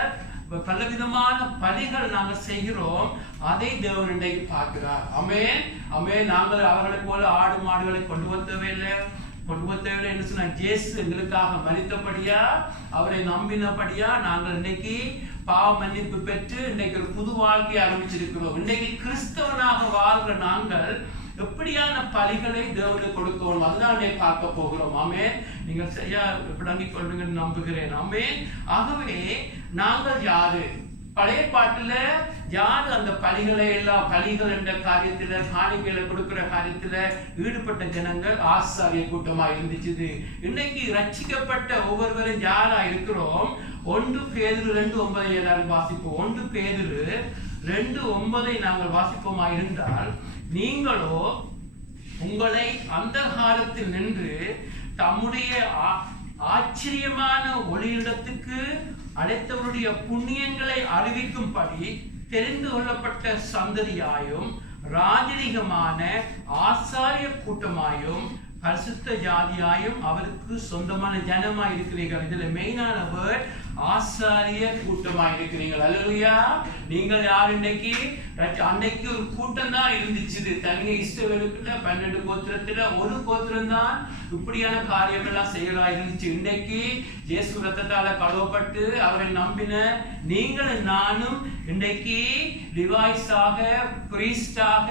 பலவிதமான பலிகள் நாங்கள் செய்கிறோம். அதை தேவன் இன்றைக்கு பார்க்கிறார். ஆமென். ஆமென். நாங்கள் அவர்களை போல ஆடு மாடுகளை கொண்டு வந்தவில்லை என்று சொன்ன ஜேசு எங்களுக்காக மரித்தபடியா அவரை நம்பினபடியா நாங்கள் இன்னைக்கு பாவ மன்னிப்பு பெற்று இன்னைக்கு ஒரு புது வாழ்க்கையை ஆரம்பிச்சிருக்கிறோம். இன்னைக்கு கிறிஸ்தவனாக வாழ்கிற நாங்கள் எப்படியான பலிகளை தேவனுக்கு கொடுக்கணும், அதுதான் பார்க்க போகிறோம். ஆமென். நீங்கள் சரியா விளங்கிக் கொள்வீங்கன்னு நம்புகிறேன். ஆமென். ஆகவே நாங்கள் யாரு? பழைய பாட்டுல யாரு அந்த பலிகளை எல்லாம் பலிகள் என்ற காரியத்துல காணிக்கைகளை கொடுக்கிற காரியத்துல ஈடுபட்ட ஜனங்கள் ஆசாரிய கூட்டமா இருந்துச்சு. இன்னைக்கு ரட்சிக்கப்பட்ட ஒவ்வொருவரும் யாரா இருக்கிறோம்? 1 பேதுரு 2:9 எல்லாரும் வாசிப்போம். 1 பேதுரு 2:9 நாங்கள் வாசிப்போமா இருந்தால், நீங்களோ உங்களை அந்தகாரத்தில் நின்று தம்முடைய ஆச்சரியமான ஒளியிடத்துக்கு அழைத்தவருடைய புண்ணியங்களை அறிவிக்கும்படி தெரிந்து கொள்ளப்பட்ட சந்ததியாயும் ராஜரீகமான ஆசாரிய கூட்டமாயும் பரிசுத்த ஜாதியாயும் அவருக்கு சொந்தமான ஜனமாய் இருக்கிறீர்கள். இதுல மெயினான வேர்ட் ஆசாரிய கூட்டமாய் இருக்கிறீர்கள். அல்லேலூயா. நீங்கள் யார்? இன்னைக்கு அன்னைக்கு ஒரு கூட்டம் தான் இருந்துச்சு. தனிய இஸ்ரவேலுக்குள்ள 12 கோத்திரத்துல ஒரு கோத்திரம் தான் இப்படியான காரியங்கள்லாம் செய்யலாம் இருந்துச்சு. இன்னைக்கு இயேசு ரத்தத்தால கழுவப்பட்டு அவரை நம்பின நீங்களும் நானும் இன்றைக்கு லிவாய்ஸாக பிரீஸ்டாக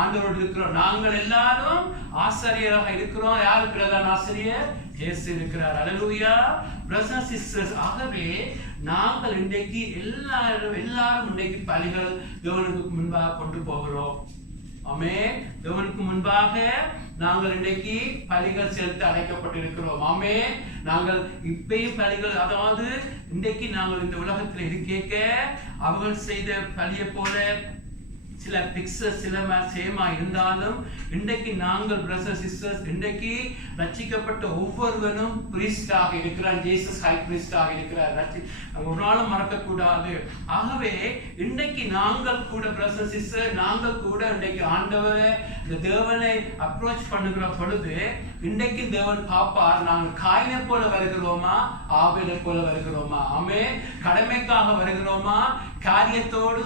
ஆண்டவரோடு இருக்கிறோம். நாங்கள் எல்லாரும் ஆசாரியராக இருக்கிறோம். யார் பிரதான ஆசிரியர்? இயேசு இருக்கிறார். அல்லேலூயா. பிரதர்ஸ் அண்ட் சிஸ்டர்ஸ், ஆகவே நாங்கள் இன்றைக்கு எல்லாரும் இன்றைக்கு பலிகள் தேவனுக்கு முன்பாக கொண்டு போகிறோம். ஆமென். தேவனுக்கு முன்பாக நாங்கள் இன்றைக்கு பலிகள் செலுத்த அழைக்கப்பட்டிருக்கிறோம். ஆமென். நாங்கள் இப்பயும் பலிகள், அதாவது இன்றைக்கு நாங்கள் இந்த உலகத்தில் இருக்க அவர்கள் செய்த பலியை போல சில பிக்சர்ஸ் சில சேமா இருந்தாலும் இன்றைக்கு நாங்கள் பிரதர்ஸ் சிஸ்டர்ஸ் இன்றைக்கு ரட்சிக்கப்பட்ட ஒவ்வொருவனும் பிரீஸ்டாக இருக்கிறார். ஜீசஸ் ஹை பிரீஸ்டாக இருக்கிறார். ஒரு நாளும் மறக்கக்கூடாது. ஆகவே இன்றைக்கு நாங்கள் கூட பிரதர்ஸ் சிஸ்டர் நாங்கள் கூட இன்றைக்கு ஆண்டவரை இந்த தேவனை அப்ரோச் பண்ணுகிற பொழுது இன்றைக்கு தேவன் பாப்பார், நாங்கள் காயினை போல வருகிறோமா ஆபேலை போல வருகிறோமா? ஆமென். கடமைக்காக வருகிறோமா? காரியத்தோடு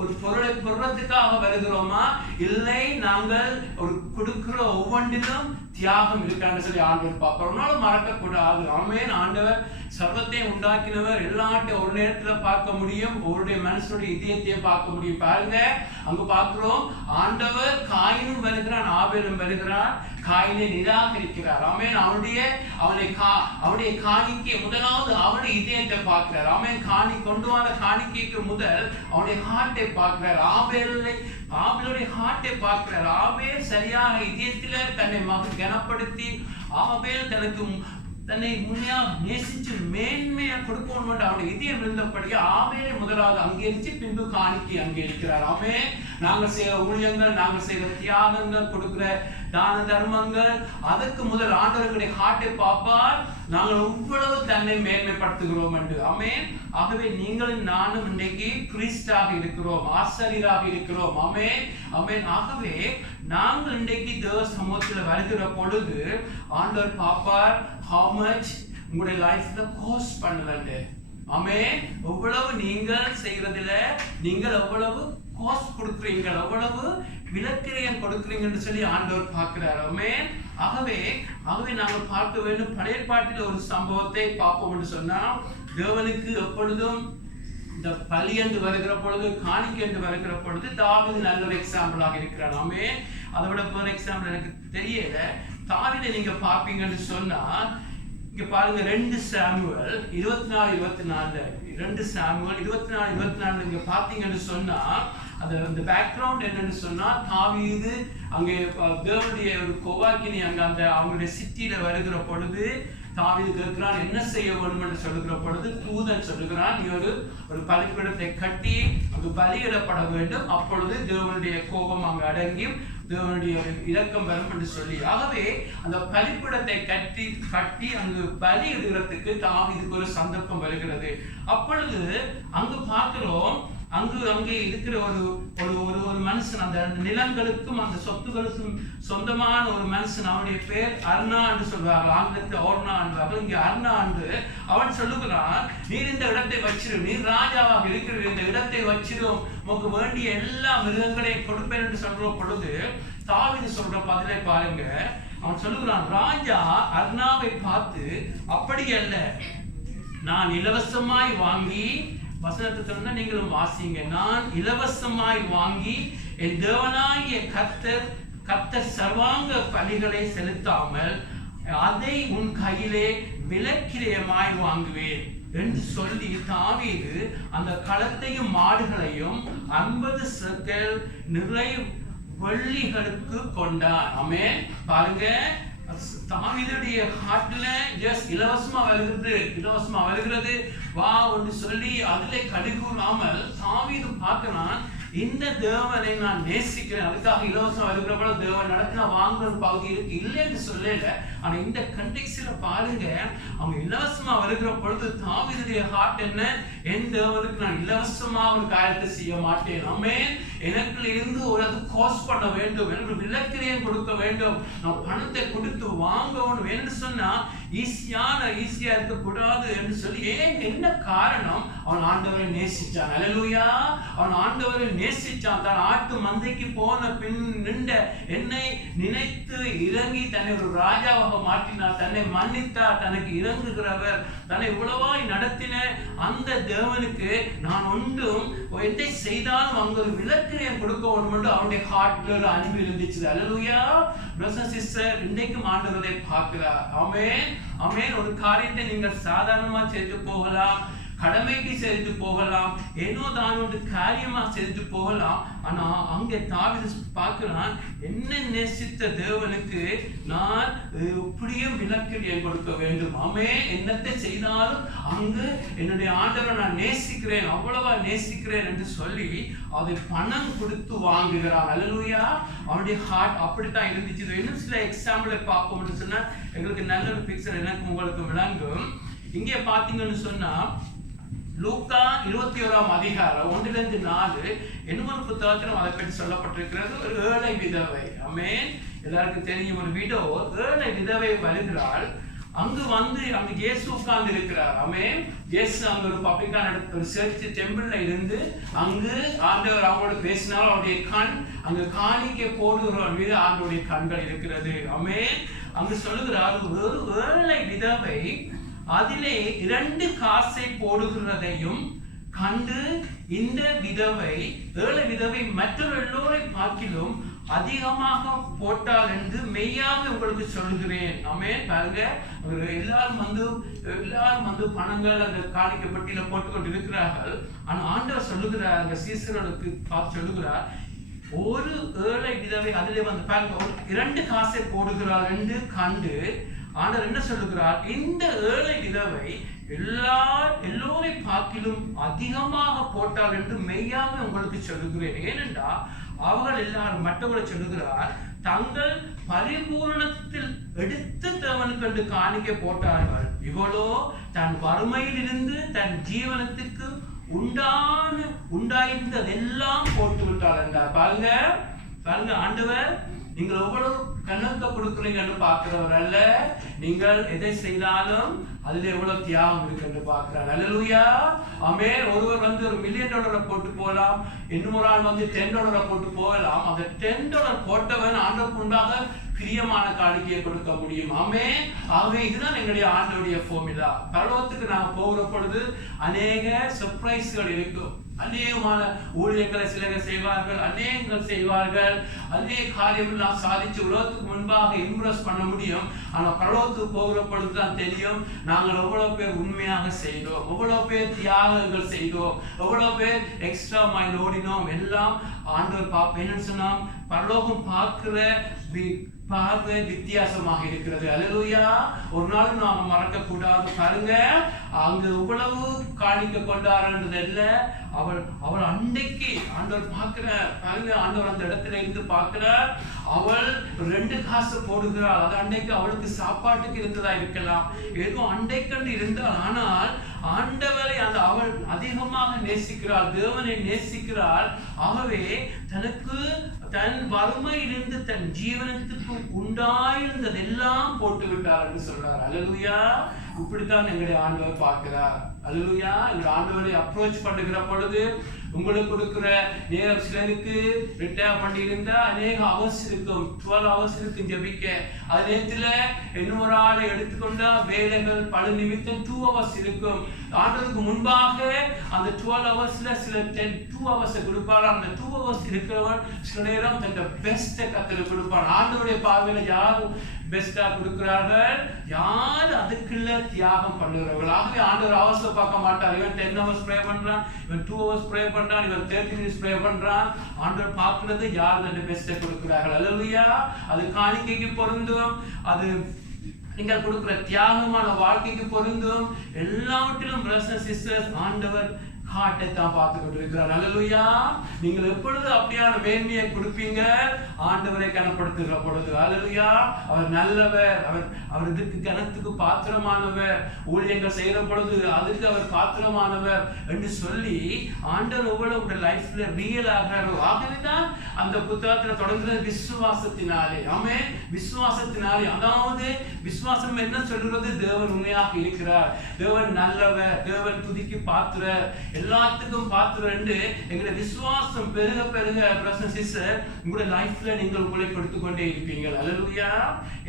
ஒரு பொருளை பொருளத்துக்காக வருகிறோமா? இல்லை, நாங்கள் ஒரு கொடுக்கிற ஒவ்வொன்றிலும் தியாகம் இருக்கான்னு சொல்லி ஆண்டவர் பார்ப்பார். ஒரு நாள் மறக்கக்கூடாது. ஆமென். ஆண்டவர் சர்வத்தை உண்டாக்கினவர். எல்லாட்டையும் ஒரு நேரத்துல பார்க்க முடியும். அவருடைய மனுஷனுடைய இதயத்தையே பார்க்க முடியும். பாருங்க, அங்க பார்க்கிறோம், ஆண்டவர் காயினும் வருகிறான், ஆபேலும் வருகிறான். காயினை நிராகரிக்கிறார். ஆமென். அவனுடைய காணிக்கை முதலாவது அவனுடைய இதயத்தை பார்க்கிறார். ஆமென். கொண்டு வந்த காணிக்கைக்கு முதல் அவனுடைய ஹார்ட்டை பார்க்கிறார். ஆபேலுடைய ஹார்ட்டை பார்க்கிறார். ஆபேல் சரியாக இதயத்தில தன்னை கனப்படுத்தி ஆபேல் தன்னை முன்னையா நேசிச்சு மேன்மையா கொடுக்கணும் அவனுடைய இதயம் இருந்தபடியே ஆபேலை முதலாவது அங்கீகரிச்சு பின்பு காணிக்கை அங்கீகரிக்கிறார். ஆமென். நாங்கள் செய்கிற ஊழியங்கள், நாங்கள் செய்கிற தியாகங்கள், கொடுக்கிற தான தர்மங்கள், அதற்கு முதல் ஆண்டவர்களுடைய ஹார்ட்டை பார்ப்பார். நாங்கள் எவ்வளவு தன்னை மேன்மைப்படுத்துகிறோம் என்று. ஆமென். ஆகவே நீங்களும் நானும் இன்றைக்கு கிறிஸ்டாக இருக்கிறோம், ஆசாரியராக இருக்கிறோம். ஆமென். ஆமென். ஆகவே நாங்கள் இன்றைக்கு தேவ சமூகத்தில் வருகிற பொழுது ஆண்டவர் பார்ப்பார், how much உங்களுடைய லைஃப்ல கோஸ்ட் பண்ணுறது. ஆமென். எவ்வளவு நீங்கள் செய்யறதுல நீங்கள் எவ்வளவு காஸ்ட் கொடுக்குறீங்க, எவ்வளவு விலக்கிரயம் கொடுக்குறீங்கன்னு சொல்லி ஆண்டவர் பார்க்கிறார். ஆமென். ஆகவே நாங்கள் பார்க்க வேண்டும். பழைய ஏற்பாட்டில் ஒரு சம்பவத்தை பார்ப்போம் என்று சொன்னால், தேவனுக்கு எப்பொழுதும் இந்த பலி என்று வருகிற பொழுது, காணிக்கை என்று வருகிற பொழுது தாவீது நல்ல ஒரு எக்ஸாம்பிளாக இருக்கிறார். ஆமென். அதை விட ஒரு எக்ஸாம்பிள் எனக்கு தெரியல. தாவீதை நீங்க பார்ப்பீங்கன்னு சொன்னா, இங்க பாருங்க 2 சாமுவேல் 24:24 2 சாமுவேல் 24:24 நீங்க பார்த்தீங்கன்னு சொன்னா, அந்த பேக்ரவுண்ட் என்னன்னு சொன்னா, தாவீது அங்கே தேவனுடைய ஒரு கோவாக்கினி அங்க அந்த அவங்களுடைய சிட்டியில வருகிற பொழுது தாவீது கேட்கிறான், என்ன செய்ய வேண்டும் என்று சொல்லுகிற பொழுது தூதன் சொல்லுகிறான், நீ ஒரு பலிபீடத்தை கட்டி அங்கு பலியிடப்பட வேண்டும், அப்பொழுது தேவனுடைய கோபம் அங்கு அடங்கி தேவனுடைய இரக்கம் வரும் என்று சொல்லி. ஆகவே அந்த பலிபீடத்தை கட்டி அங்கு பலியிடுகிறதுக்கு தாவீதுக்கு ஒரு சந்தர்ப்பம் வருகிறது. அப்பொழுது அங்கு பார்க்கிறோம், அங்கே இருக்கிற ஒரு மனுஷன், அந்த நிலங்களுக்கும் அந்த சொத்துகளுக்கும் சொந்தமான ஒரு மனுஷன், அவனுடைய பேர் அர்னா என்று சொல்வார்கள், ஆங்கிலத்தில் ஓர்னா என்பார்கள், இங்கே அர்னா என்று அவன் சொல்லுகிறான், நீர் இந்த இடத்தை வச்சிரும், நீர் ராஜாவாக இருக்கிற இந்த இடத்தை வச்சிரும், உனக்கு வேண்டிய எல்லா மிருகங்களையும் கொடுப்பேன் என்று சொல்ற பொழுது தாவீது சொல்ற பதிலை பாருங்க. அவன் சொல்லுகிறான், ராஜா அர்னாவை பார்த்து, அப்படி அல்ல, நான் இலவசமாய் வாங்கி, வசனத்தை சொன்னா நீங்களும் வாசிங்க, நான் இலவசமாய் வாங்கி என் தேவனாகிய கர்த்தர் சர்வாங்க பலிகளை செலுத்தாமல் அதை உன் கையிலே விலக்கிரயமாய் வாங்குவேன் என்று சொல்லி தாவீது அந்த களத்தையும் மாடுகளையும் 50 சேக்கல் நிறை வெள்ளிகளுக்கு கொண்டார். ஆமென். பாருங்க, தாவீதுடைய ஹார்ட்ல ஜஸ்ட் இலவசமா வருகிறது வா என்று சொல்லி அதிலே கடுகூறாமல் தாவீது பார்க்கிறான், இந்த தேவனை நான் நேசிக்கிறேன், அதுக்காக இலவசம் வருகிற போல தேவன் நடத்தினா வாங்குற பகுதி இருக்கு இல்லைன்னு சொல்லல. ஆனா இந்த கண்டெக்ஸ்ட்ல பாருங்க, அவங்க இலவசமா வருகிற பொழுது தாவீதுடைய ஹார்ட் என்ன, என் தேவனுக்கு நான் இலவசமா ஒரு காரியத்தை செய்ய மாட்டேன். ஆமென். எனக்கு இருந்து ஒரு அது காஸ்ட் பண்ண வேண்டும், எனக்கு விலக்கிரயம் கொடுக்க வேண்டும், நான் பணத்தை கொடுத்து வாங்கணும் என்று சொன்னா ஈஸியா இருக்கக்கூடாது என்று சொல்லி. என்ன காரணம்? அவன் ஆண்டவரை நேசிச்சான். அல்லேலூயா. அவன் ஆண்டவரை நேசிச்சான். தான் ஆட்டு மந்தைக்கு போன பின் நின்ற என்னை நினைத்து இறங்கி தன்னை ஒரு ராஜாவாக மாற்றினார், தன்னை மன்னித்தார், தனக்கு இறங்குகிறவர், தன்னை உளவாய் நடத்தின அந்த தேவனுக்கு நான் ஒன்றும் எதை செய்தாலும் அங்கு ஒரு விலக்கிரயம் கொடுக்க வேண்டும் என்று அவனுடைய ஹார்ட்ல ஒரு அன்பு இருந்துச்சு. அல்லேலூயா. பிரதர் சிஸ்டர், இன்றைக்கும் ஆண்டவரை பார்க்கிறார். ஆமென். ஆமென். ஒரு காரியத்தை நீங்கள் சாதாரணமா செய்து போகலாம், கடமைக்கு செய்து போகலாம், ஏனோ தான் ஒரு காரியமா செய்து போகலாம். ஆனா அங்கே தாவீது பார்க்கிறான், என்ன நேசித்த தேவனுக்கு நான் எப்படியும் விலக்கிரயம் கொடுக்க வேண்டும். ஆமென். என்னத்தை செய்தாலும் அங்கு என்னுடைய ஆண்டவரை நான் நேசிக்கிறேன், அவ்வளவா நேசிக்கிறேன் என்று சொல்லி அதை பணம் கொடுத்து வாங்குகிறான். அல்லேலூயா. அவனுடைய ஹார்ட் அப்படித்தான் இருந்துச்சு. இன்னும் சில எக்ஸாம்பிளை பார்ப்போம்னு சொன்னா எங்களுக்கு நல்ல ஒரு பிக்சர் எனக்கு உங்களுக்கு விளங்கும். இங்கே பார்த்தீங்கன்னு சொன்னா லூக்கா 21ஆம் அதிகாரம் 1-4 என்னும் ஒரு புத்தகத்திலும் அதை பற்றி சொல்லப்பட்டிருக்கிறது. ஒரு ஏழை விதவை. ஆமென். எல்லாருக்கும் தெரியும், ஒரு விடோ ஏழை விதவை வருகிறாள். அங்கு இயேசு உட்கார்ந்து இருக்கிறார். ஆமென். இயேசு அங்க ஒரு பப்ளிக்கான ஒரு சர்ச் டெம்பிள்ல இருந்து அங்கு ஆண்டவர் அவங்களோட பேசினாலும் அவருடைய கண் அங்கு காணிக்கை போடுகிறவன் மீது ஆண்டவருடைய கண்கள் இருக்கிறது. ஆமென். அங்கு சொல்லுகிறார், ஒரு ஏழை விதவை அதிலே 2 காசை போடுகிறதையும் கண்டு இந்த ஏழை விதவை மற்றொரு எல்லோரை பார்க்கிலும் அதிகமாக போட்டால் என்று மெய்யாக உங்களுக்கு சொல்லுகிறேன். ஆமென். பாருங்க, எல்லாரும் வந்து பணங்கள் அந்த காணிக்கை பெட்டியில போட்டுக்கொண்டு இருக்கிறார்கள். ஆனா ஆண்டவர் சொல்லுகிறார், அங்க சீசர்களுக்கு பார்த்து சொல்லுகிறார், ஒரு ஏழை விதவை அதிலே பாருங்க 2 காசை போடுகிறாள் என்று கண்டு ஆண்டவர் என்ன சொல்லுகிறார், இந்த ஏழை விதவை எல்லோரை பார்க்கிலும் அதிகமாக போட்டார் என்று மெய்யாக உங்களுக்கு சொல்லுகிறேன். ஏனென்றால் அவர்கள் எல்லாரும் மற்றவர்களை சொல்லுகிறார், தங்கள் பரிபூரணத்தில் எடுத்து தேவனுக்கு என்று காணிக்கை போட்டார்கள், இவளோ தன் வறுமையில் இருந்து தன் ஜீவனத்துக்கு உண்டாயிருந்ததெல்லாம் போட்டு விட்டாள் என்றார். பாருங்க ஆண்டவர், நீங்கள் எவ்வளவு கணக்க கொடுக்குறீங்கன்னு பார்க்கிறவர் அல்ல. நீங்கள் எதை செய்தாலும் அதுல எவ்வளவு தியாகம் இருக்கு என்று பார்க்கிறார். அல்லேலூயா. ஆமென். ஒருவர் வந்து $1 மில்லியன் போட்டு போகலாம், இன்னொரு ஆள் வந்து $10 போட்டு போகலாம். அந்த $10 போட்டவன் ஆண்டவருக்கு முன்பாக பிரியமான காணிக்கையை கொடுக்க முடியும். ஆமென். ஆகவே இதுதான் எங்களுடைய ஆண்டவருடைய ஃபார்முலா. பரலோகத்துக்கு நாங்கள் போகிற பொழுது அநேக சர்ப்ரைஸ்கள் இருக்கும். அநேகமான ஊழியர்களை சிலர்கள் செய்வார்கள், அநேகங்கள் செய்வார்கள், அநேக காரியங்கள் சாதிச்சு உலகத்துக்கு முன்பாக இம்ப்ரெஸ் பண்ண முடியும். ஆனால் பரலோகத்துக்கு போகிற பொழுது தான் தெரியும் நாங்கள் எவ்வளவு பேர் உண்மையாக செய்தோம், எவ்வளவு பேர் தியாகங்கள் செய்தோம், எவ்வளவு பேர் எக்ஸ்ட்ரா மைல் ஓடினோம். எல்லாம் ஆண்டவர் பார்ப்பேன்னு சொன்னோம். பரலோகம் பார்க்கிற பார்வை வித்தியாசமாக இருக்கிறது. அல்லேலூயா. ஒரு நாள் நாம மறக்க கூடாது. பாருங்க, அங்க இவ்வளவு காணிக்க கொண்டாடுறது இல்ல, அவள் அன்னைக்கு ஆண்டவர் பார்க்கிறார். பாருங்க, ஆண்டவர் அந்த இடத்துல இருந்து பார்க்கிறார். அவள் 2 காசு போடுகிறாள். அது அன்னைக்கு அவளுக்கு சாப்பாட்டுக்கு இருந்ததா இருக்கலாம், ஏதோ அன்றைக்கண்டு இருந்தால். ஆனால் ஆண்டவரை அவள் அதிகமாக நேசிக்கிறாள், தேவனை நேசிக்கிறாள். ஆகவே தனக்கு தன் வறுமையிலிருந்து தன் ஜீவனத்துக்கு உண்டாயிருந்ததெல்லாம் போட்டு விட்டார் என்று சொல்றார். அல்லேலூயா. இப்படித்தான் எங்களுடைய ஆண்டவர் பார்க்கிறார். அல்லேலூயா. எங்களுடைய ஆண்டவரை அப்ரோச் பண்ணுகிற பொழுது உங்களுக்கு கொடுக்கிற நேரம் சிலருக்கு ரிட்டையர் பண்ணி இருந்தா அநேக ஹவர்ஸ் இருக்கும், 12 hours இருக்கும் ஜெபிக்க. அது நேரத்துல இன்னொரு ஆளை எடுத்துக்கொண்டா வேலைகள் பல நிமித்தம் 2 hours இருக்கும். ஆண்டவருக்கு முன்பாக அந்த 12 hours சில 2 hours கொடுப்பார். அந்த 2 hours இருக்கிறவன் சில நேரம் தன் பெஸ்ட்டை கத்தருக்கு கொடுப்பான். ஆண்டவருடைய பார்வையில யார் பெஸ்டா கொடுக்கிறார்கள், யார் அதுக்குள்ள தியாகம் பண்ணுகிறவர்கள். ஆகவே ஆண்டவர் ஹவர்ஸ்ல பார்க்க மாட்டார். இவன் 10 hours ப்ரே பண்றான், இவன் 2 hours ப்ரே பண்றான், இவன் 30 minutes ப்ரே பண்றான். ஆண்டவர் பார்க்கிறது யார் அந்த பெஸ்ட்டை கொடுக்கிறார்கள். அல்லேலூயா. அது காணிக்கைக்கு பொருந்தும், அது நீங்கள் கொடுக்கிற தியாகமான வாழ்க்கைக்கு பொருந்தும். எல்லாவற்றிலும் பிரதர்ஸ் சிஸ்டர்ஸ் ஆண்டவர் ஹார்ட்டை தான் பார்த்து கொண்டிருக்கிறார். அல்லேலூயா. நீங்கள் எப்பொழுது அப்படியான மேன்மையை கொடுப்பீங்க, ஆண்டவரை கனப்படுத்துகிற பொழுது. அல்லேலூயா. அவர் நல்லவர், அவர் இதுக்கு கனத்துக்கு பாத்திரமானவர், ஊழியங்கள் செய்கிற பொழுது அதுக்கு அவர் பாத்திரமானவர் என்று சொல்லி ஆண்டவர் எவ்வளவு லைஃப்ல ரியல் ஆகிறாரோ. ஆகவேதான் அந்த புத்தகத்துல தொடங்குறது விசுவாசத்தினாலே. ஆமென். விசுவாசத்தினாலே. அதாவது விசுவாசம் என்ன சொல்றது, தேவன் உண்மையாக இருக்கிறார், தேவன் நல்லவர், தேவன் துதிக்கு பாத்திரர், எல்லாத்துக்கும் பாத்திரண்டு. எங்களுடைய விசுவாசம் பெருக பெருக பிரதர்ஸ் சிஸ்டர் உங்களுடைய லைஃப்ல நீங்கள் உங்களை கொடுத்துக் கொண்டே இருப்பீங்க. அல்லேலூயா.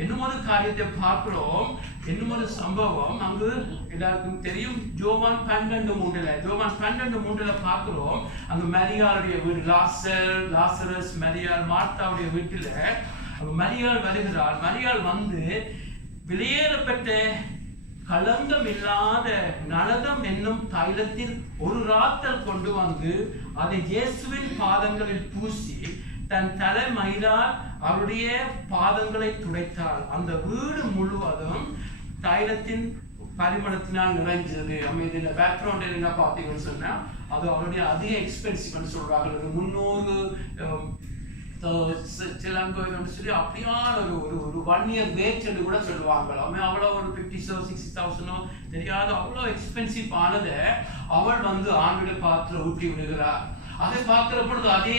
இன்னும் ஒரு காரியத்தை பார்க்கிறோம், இன்னும் ஒரு சம்பவம். அங்கு எல்லாருக்கும் தெரியும், யோவான் 12:3 யோவான் 12:3 பார்க்கிறோம். அங்கு மரியாளுடைய வீடு, லாசரஸ், மரியாள், மார்த்தாவுடைய வீட்டுல அங்கு மரியாள் வருகிறாள். மரியாள் வந்து வெளியேறப்பட்ட களங்கம் இல்லாத நலதம் என்னும் தைலத்தில் ஒரு ராத்தல் கொண்டு வந்து அதை இயேசுவின் பாதங்களில் பூசி தன் தலைமயிலால் அவருடைய பாதங்களை துடைத்தாள். அந்த வீடு முழுவதும் தைலத்தின் பரிமளத்தினால் நிறைஞ்சது. அமைதியில பேக்ரவுண்ட் என்ன பார்த்தீங்கன்னு சொன்னா அது அவருடைய அதிக எக்ஸ்பென்சிவ்னு சொல்றாங்க. 300 சொல்லி அப்படியான ஒரு 1 year வேட் என்று கூட சொல்லுவாங்க. அவ்வளோ ஒரு 50,000 60,000 தெரியாத அவ்வளோ எக்ஸ்பென்சிவ் ஆனதை அவள் வந்து ஆண்டுடைய பாத்திர ஊட்டி விடுகிறார். அதை பார்க்கிற பொழுது அதே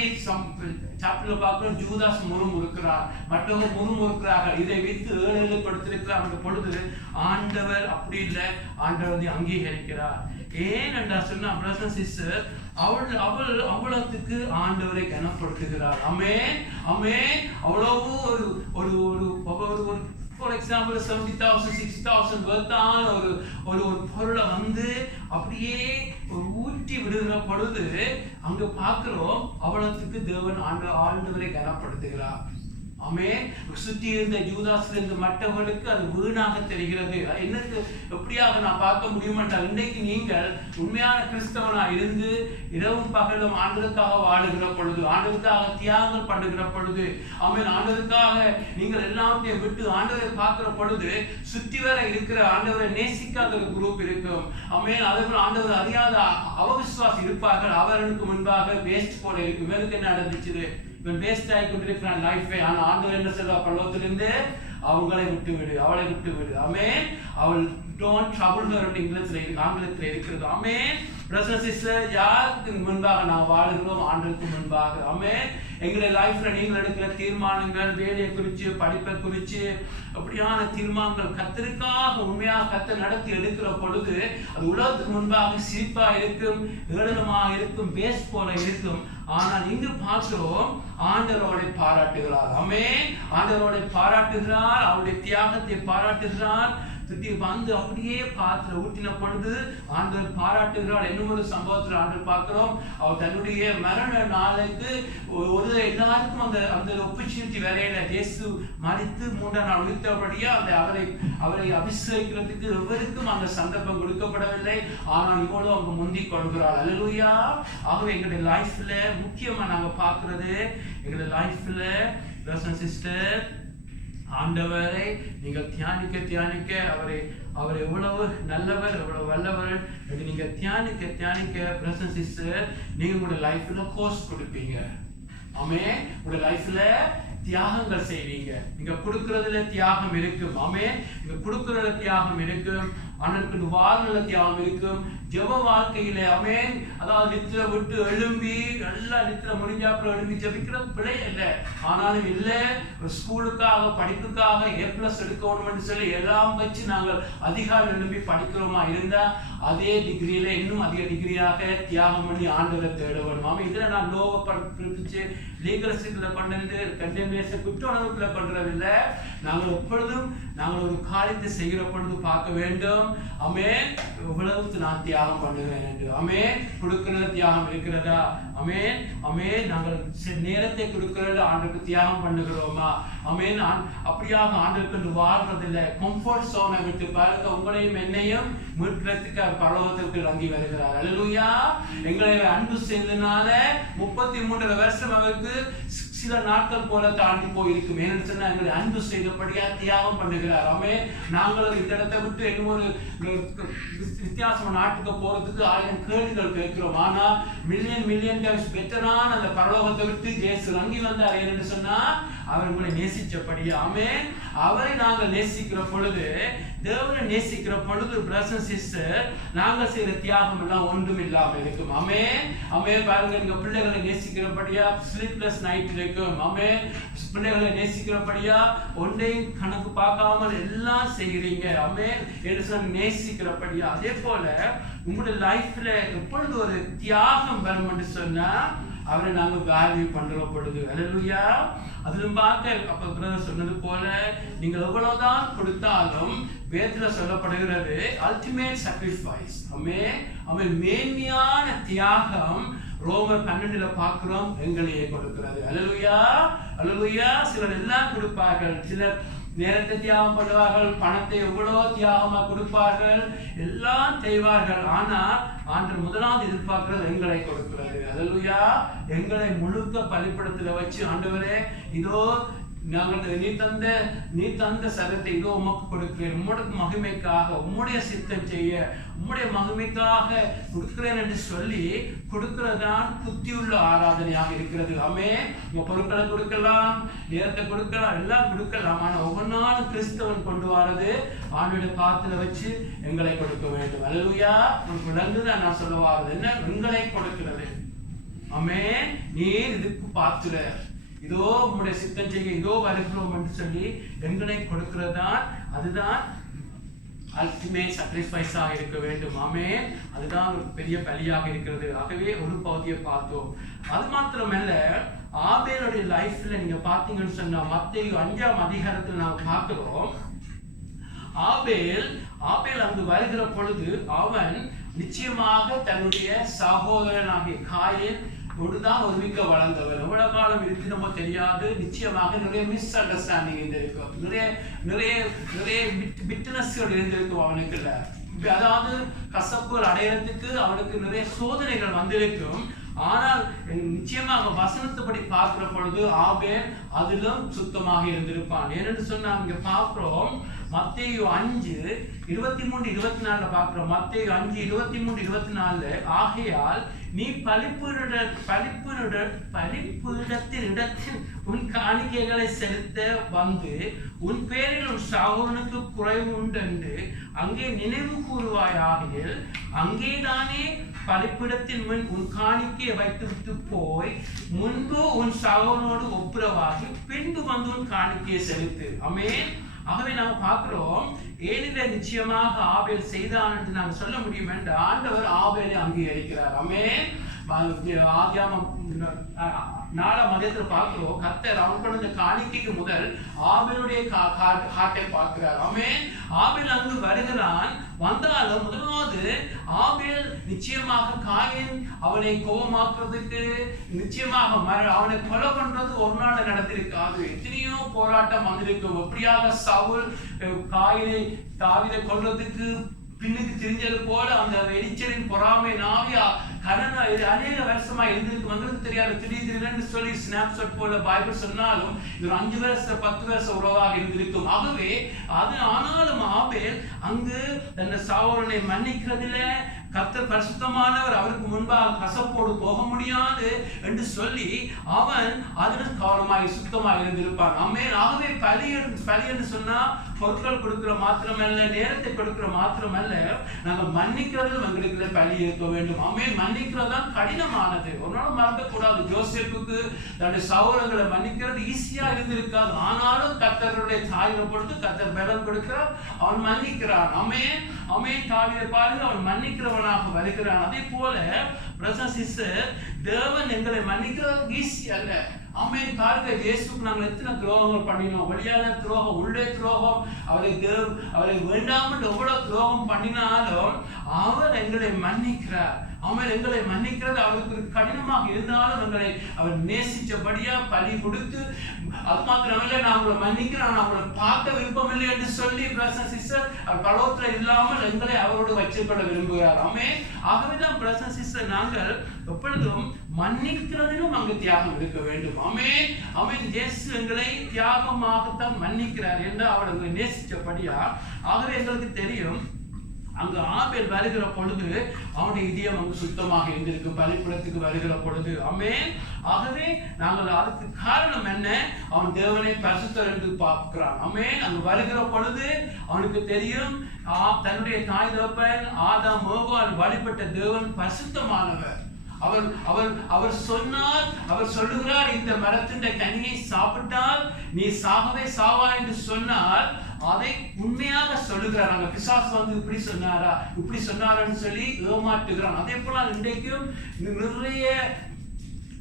சாப்டர்ல பார்க்கிறோம், ஜூதாஸ் முறுமுறுக்கிறார், மற்றவங்க முறுமுறுக்கிறார்கள். இதை வைத்து ஏழைப்படுத்திருக்கிறார் பொழுது ஆண்டவர் அப்படி இல்லை, ஆண்டவர் வந்து அங்கீகரிக்கிறார். ஏன் என்றா சொன்னா பிரதர்ஸ் சிஸ்டர் அவ்வளவுக்கு ஆண்டவரை கனப்படுத்துகிறார். ஆமென். ஆமென். அவ்வளவு ஒரு ஃபார் எக்ஸாம்பிள் 70,000 60,000 வர்த்தான ஒரு பொருளை வந்து அப்படியே ஊற்றி விடுகிற பொழுது அங்க பார்க்கிறோம் அவ்வளவுக்கு தேவன் ஆண்டவரை கனப்படுத்துகிறார். ஆமென். சுற்றி இருந்த யூதாஸ்ல இருந்த மற்றவர்களுக்கு அது வீணாக தெரிகிறது. என்னக்கு எப்படியாக நான் பார்க்க முடியுமென்றால், இன்றைக்கு நீங்கள் உண்மையான கிறிஸ்தவனா இருந்து இரவும் பகலும் ஆண்டவருக்காக வாழுகிற பொழுது, ஆண்டவருக்காக தியாகங்கள் பண்ணுகிற பொழுது, ஆமென், ஆண்டவருக்காக நீங்கள் எல்லாத்தையும் விட்டு ஆண்டவரை பார்க்கிற பொழுது சுற்றி வர இருக்கிற ஆண்டவரை நேசிக்காத ஒரு குரூப் இருக்கும். ஆமென். அதேபோல் ஆண்டவர் அறியாத அவவிசுவாசி இருப்பார்கள். அவர்களுக்கு முன்பாக வேஸ்ட் போல இருக்கும். இவருக்கு என்ன நடந்துச்சு, இவன் வேஸ்ட் ஆகி கொண்டிருக்கிறான் லைஃபே. ஆனா ஆண்டவர் என்ன சொல்றா, பரலோகத்திலிருந்து அவங்களை விட்டு விடு, அவளை விட்டு விடு. ஆமென். அவள் don't trouble her ஆங்கிலத்தில் இருக்கிறது. ஆமென். பிரதர்ஸ் சிஸ்டர், யாருக்கு முன்பாக நாம் வாழுகிறோம்? ஆண்டவருக்கு முன்பாக. ஆமென். எங்களுடைய லைஃப்ல நீங்கள் எடுக்கிற தீர்மானங்கள், வேலையை குறித்து, படிப்பை குறித்து, அப்படியான தீர்மானங்கள் கர்த்தருக்காக உண்மையாக கர்த்தர் நடத்தி எடுக்கிற பொழுது அது உலகத்துக்கு முன்பாக சிரிப்பா இருக்கும், ஏளனமாக இருக்கும், பேஸ் போல இருக்கும். ஆனால் இங்கு பார்க்கிறோம், ஆண்டவரை பாராட்டுகிறார். ஆமென். ஆண்டவரை பாராட்டுகிறார், அவருடைய தியாகத்தை பாராட்டுகிறார். வந்து அப்படியே பாத்திர ஊட்டின பொழுது ஆண்டவர் பாராட்டுகிறார். இன்னும் ஒரு சம்பவத்தில் ஆண்டவர் பார்க்கிறோம், அவர் தன்னுடைய மரண நாளுக்கு ஒரு எல்லாருக்கும் அந்த அந்த ஆப்பர்ச்சுனிட்டி வரையில இயேசு மரித்து 3ஆம் நாள் உயிர்த்தபடியா அவரை அபிஷேகிக்கிறதுக்கு எவருக்கும் அந்த சந்தர்ப்பம் கொடுக்கப்படவில்லை. ஆனால் இவ்வளவு அவங்க முந்திக் கொள்கிறார். அல்லேலூயா. ஆகவே எங்களுடைய லைஃப்ல முக்கியமா நாங்க பார்க்கிறது, எங்களுடைய லைஃப்ல பிரதர்ஸ் சிஸ்டர், ஆண்டவரை நீங்கள் தியானிக்க அவர் எவ்வளவு நல்லவர், எவ்வளவு வல்லவர் என்று நீங்க தியானிக்க பிரதர்ஸ் சிஸ்டர், நீங்க உங்களுடைய லைஃப்ல கோர்ஸ் கொடுப்பீங்க. ஆமென். உங்களுடைய லைஃப்ல தியாகங்கள் செய்வீங்க. நீங்க கொடுக்கறதுல தியாகம் இருக்கும். ஆமென். நீங்க கொடுக்கறதுல தியாகம் இருக்கும். ஆண்டவருக்கு வாழ்நில தியாகம் இருக்கும். ஜெப வாழ்க்கையில ஆமென், அதாவது நித்திரை விட்டு எழும்பி நல்லா நித்திரை முடிஞ்சாப்புல எழும்பி ஜெபிக்கிறது பிழை இல்லை. ஆனாலும் இல்லை, ஸ்கூலுக்காக படிப்புக்காக A+ எடுக்கணும்னு சொல்லி எல்லாம் வச்சு நாங்கள் அதிகாலை எழும்பி படிக்கிறோமா இருந்தா அதே டிகிரியில இன்னும் அதிக டிகிரியாக தியாகம் பண்ணி ஆண்டவரை தேட வேணும். ஆமா, இதுல நான் லோவை பிரிப்பிச்சு லீகலிஸ்டிக்ல கொண்டு வந்து கண்டெம்னேஷன் குற்ற உணர்வுக்குள்ள பண்றதில்லை. நாங்கள் எப்பொழுதும் நாங்கள் ஒரு காரியத்தை செய்கிற பொழுது பார்க்க வேண்டும். ஆமென். எவ்வளவுக்கு நான் தியாகம் பண்ணுகிறேன் என்று. ஆமென். கொடுக்கிற தியாகம் இருக்கிறதா? ஆமென். ஆமென். நாங்கள் நேரத்தை கொடுக்கிறது ஆண்டவருக்கு தியாகம் பண்ணுகிறோமா? ஆமென். அப்படியாக ஆண்டவருக்கு வாழ்றதில்லை. கம்ஃபர்ட் சோனை விட்டு பாருங்க, உங்களையும் என்னையும் மீட்கிறதுக்கு பரலோகத்திற்கு இறங்கி வருகிறார். அல்லேலூயா. எங்களை அன்பு செய்தனால 33 வருஷம் அவருக்கு சில நாட்கள் போல தாண்டி போயிருக்கும். ஏன்னு சொன்னா எங்களை அன்பு செய்தபடியா தியாகம் பண்ணுகிறார். ஆமென். நாங்களும் இந்த இடத்தை விட்டு இன்னும் ஒரு வித்தியாசமான நாட்டுக்கு போறதுக்கு 1000 கேள்விகள் கேட்கிறோம். ஆனா மில்லியன் டைம்ஸ் பெட்டரான அந்த பரலோகத்தை விட்டு இயேசு இறங்கி வந்தார். ஏன்னு சொன்னா அவர் உங்களை நேசிச்சபடியா. ஆமென். அவரை நாங்கள் நேசிக்கிற பொழுது, தேவனை நேசிக்கிற பொழுது பிரதர்ஸ் சிஸ்டர், நாங்கள் செய்யற தியாகம் எல்லாம் ஒன்றும் இல்லாம இருக்கும். ஆமென். ஆமென். பாருங்க, நீங்க பிள்ளைகளை நேசிக்கிறபடியா ஸ்லீப்லெஸ் நைட் இருக்கும். ஆமென். பிள்ளைகளை நேசிக்கிறபடியா ஒன்றையும் கணக்கு பார்க்காமல் எல்லாம் செய்கிறீங்க. ஆமென். நேசிக்கிறபடியா. அதே போல உங்களுடைய லைஃப்ல எப்பொழுது ஒரு தியாகம் வரும் என்று சொன்னா அவரை நாங்க வேல்யூ பண்ற பொழுது. அல்லேலூயா. அதிலும் பார்க்க அப்ப பிரதர் சொன்னது போல நீங்கள் எவ்வளவுதான் கொடுத்தாலும் வேதத்துல சொல்லப்படுகிறது அல்டிமேட் சாக்ரிஃபைஸ். ஆமென். மேன்மையான தியாகம் ரோமர் 12 பார்க்கிறோம், எங்களையே கொடுக்கிறது. அல்லேலூயா. அல்லேலூயா. சிலர் எல்லாம் கொடுப்பார்கள், சிலர் நேரத்தை தியாகம் பண்ணுவார்கள், பணத்தை எவ்வளவோ தியாகமா கொடுப்பார்கள், எல்லாம் செய்வார்கள். ஆனா ஆண்டவர் முதலாவது எதிர்பார்க்கிறது எங்களை கொடுக்கிறது. அல்லேலூயா. எங்களை முழுக்க பலிபீடத்துல வச்சு, ஆண்டவரே இதோ நாங்கள் நீ தந்த சரத்தை இதோ உமக்கு கொடுக்கிறேன், உம்முடைய மகிமைக்காக, உம்முடைய சித்தம் செய்ய, உம்முடைய மகிமைக்காக கொடுக்கிறேன் என்று சொல்லி கொடுக்கிறதான் புத்தியுள்ள ஆராதனையாக இருக்கிறது. ஆமென். உங்க பொருட்களை கொடுக்கலாம், நேரத்தை கொடுக்கலாம், எல்லாம் கொடுக்கலாம். ஆனா ஒவ்வொரு நாளும் கிறிஸ்தவன் கொண்டு வரது ஆண்டவருடைய பாத்திர வச்சு எங்களை கொடுக்க வேண்டும். அல்லேலூயா. உங்களுக்கு விளங்குதான் நான் சொல்ல வாரது என்ன? எங்களை கொடுக்கிறது. ஆமென். நீர் இதுக்கு பாத்திர, இதோ உம்முடைய சித்தம் செய்ய இதோ வருகிறோம் என்று சொல்லி எங்களை கொடுக்கிறதான், அதுதான் அல்டிமேட் சாக்ரிஃபைஸாக இருக்க வேண்டும். ஆமென். அதுதான் ஒரு பெரிய பலியாக இருக்கிறது. ஆகவே ஒரு பகுதியை பார்த்தோம். அது மாத்திரமல்ல, ஆபேலுடைய லைஃப்ல நீங்க பார்த்தீங்கன்னு சொன்னா மத்தேயு 5ஆம் அதிகாரத்தில் நாம் பார்க்கிறோம். ஆபேல் அங்கு வருகிற பொழுது அவன் நிச்சயமாக தன்னுடைய சகோதரனாகிய காயின் ஒன்றுதான் ஒரு மிக்க வளர்ந்தவர். எவ்வளவு காலம் இருக்குமோ தெரியாது. நிச்சயமாக நிறைய மிஸ் அண்டர்ஸ்டாண்டிங் இருந்திருக்கும், நிறைய பிட்னஸ்கள் இருந்திருக்கும் அவனுக்குள்ள. அதாவது கசப்புகள் அடையிறதுக்கு அவனுக்கு நிறைய சோதனைகள் வந்திருக்கும். ஆனால் நிச்சயமாக வசனத்துப்படி பார்க்கிற பொழுது ஆபேல் அதிலும் சுத்தமாக இருந்திருப்பான். ஏனென்று சொன்னா இங்க பார்க்கிறோம், மத்தேயு 5:23-24 பார்க்கிறோம். மத்தேயு 5:23-24 ஆகையால் நீ பலிபீடத்தினிடத்தில் உன் காணிக்கைகளை செலுத்த வந்து உன் பேரில் உன் சகோதரனுக்கு குறைவு உண்டென்று அங்கே நினைவு கூறுவாயாகில் அங்கேதானே பலிபீடத்தின் முன் உன் காணிக்கையை வைத்துவிட்டு போய் முன்பு உன் சகோதரனோடு ஒப்புரவாகி பின்பு வந்து உன் காணிக்கையை செலுத்து. ஆமென். ஆகவே நாம பார்க்கிறோம், ஏலிலே நிச்சயமாக ஆபேல் செய்தான் என்று நாங்கள் சொல்ல முடியும் என்று ஆண்டவர் ஆபேலை அங்கீகரிக்கிறார். ஆமென். ஆதியாகமம் 4ஆம் அதிகாரத்தில் பார்க்கிறோம், கர்த்தர் அவன் கொண்ட காணிக்கைக்கு முதல் ஆபேலுடைய ஹார்ட்டை பார்க்கிறார். ஆமென். ஆபேல் அங்கு வருகிறான். வந்தாலும் முதலாவது ஆபேல் நிச்சயமாக காயின் அவனை கோபமாக்குறதுக்கு நிச்சயமாக அவனை கொலை பண்றது ஒரு நாள் நடந்திருக்காது. எத்தனையோ போராட்டம் வந்திருக்கும். எப்படியாக சவுல் காயினை தாவீதை கொல்றதுக்கு பின்னுக்கு தெரிஞ்சது போல அந்த எரிச்சலின் பொறாமை நாவியா அநேக வருஷமா இருந்திருக்கு. வந்துருக்கு தெரியாது. திடீர்னு சொல்லி ஸ்னாப்ஷாட் போல பைபிள் சொன்னாலும் இது 5 வருஷம் 10 வருஷம் உறவாக இருந்திருக்கும். ஆகவே அது ஆனாலும் ஆபேல் அங்கு தன்னை சகோதரனை மன்னிக்கிறதில கர்த்தர் பரிசுத்தமானவர், அவருக்கு முன்பாக கசப்போடு போக முடியாது என்று சொல்லி அவன் அதில் கவனமாய் சுத்தமாக இருந்திருப்பான். ஆமென். ஆகவே பலி என்று சொன்னா பொருட்கள் கொடுக்கிற மாத்திரமல்ல, நேரத்தை கொடுக்கிற மாத்திரமல்ல, நாங்கள் மன்னிக்கிறதில் எங்களுக்கு பலி இருக்க வேண்டும். ஆமென். மன்னிக்கிறதுதான் கடினமானது. ஒரு நாள் மறக்கக்கூடாது. ஜோசேப்புக்கு தன்னுடைய சகோதரர்களை மன்னிக்கிறது ஈஸியா இருந்திருக்காது. ஆனாலும் கர்த்தருடைய சாயலை பொறுத்து கர்த்தர் பலன் கொடுக்கிறார், அவன் மன்னிக்கிறான். ஆமென். ஆமென். தாவீதை பாருங்க, அவன் மன்னிக்கிறவனாக வருகிறான். அதே போல தேவன் எங்களை மன்னிக்கிறது ஈஸி அல்ல. ஆமென். பாருங்க, இயேசுக்கு நாங்கள் எத்தனை துரோகங்கள் பண்ணினோம். வெளியான துரோகம், உள்ளே துரோகம், அவரை வேண்டாமல் எவ்வளவு துரோகம் பண்ணினாலும் அவர் எங்களை மன்னிக்கிறார். அவன் எங்களை மன்னிக்கிறது அவருக்கு கடினமாக இருந்தாலும் எங்களை அவர் நேசிச்சபடியா பலி கொடுத்து, அது மாத்திரமல்ல, நான் உங்களை மன்னிக்கிறேன், நான் உங்களை பார்க்க விருப்பமில்லை என்று சொல்லி பிரதர் சிஸ்டர் அவர் பலவத்துல இல்லாமல் எங்களை அவரோடு வச்சுக்கொள்ள விரும்புகிறார். ஆமென். ஆகவேதான் பிரதர் சிஸ்டர் நாங்கள் எப்பொழுதும் மன்னிக்கிறதிலும் அங்கு தியாகம் இருக்க வேண்டும். ஆமென். ஆமென். இயேசு எங்களை தியாகமாகத்தான் மன்னிக்கிறார் என்று அவர் எங்களை நேசிச்சபடியா. ஆகவே எங்களுக்கு தெரியும், அங்கு ஆபேல் வருகிற பொழுது அவனுடைய இதயம் அங்கு சுத்தமாக இருந்திருக்கு. பலிபீடத்துக்கு வருகிற பொழுது. ஆமென். ஆகவே நாங்கள் அதுக்கு காரணம் என்ன? அவன் தேவனை பரிசுத்தர் என்று பார்க்கிறான். ஆமென். அங்கு வருகிற பொழுது அவனுக்கு தெரியும், தன்னுடைய தாய் தகப்பன் ஆதாம் ஏவாள் வழிபட்ட தேவன் பரிசுத்தமானவர். அவர் சொன்னார், அவர் சொல்லுகிறார், இந்த மரத்தின் கனியை சாப்பிட்டால் நீ சாகவே சாவா என்று சொன்னார். அதை உண்மையாக சொல்லுகிறார். அங்க பிசாசு வந்து இப்படி சொன்னாரான்னு சொல்லி ஏமாற்றுகிறான். அதே போல இன்றைக்கும் நிறைய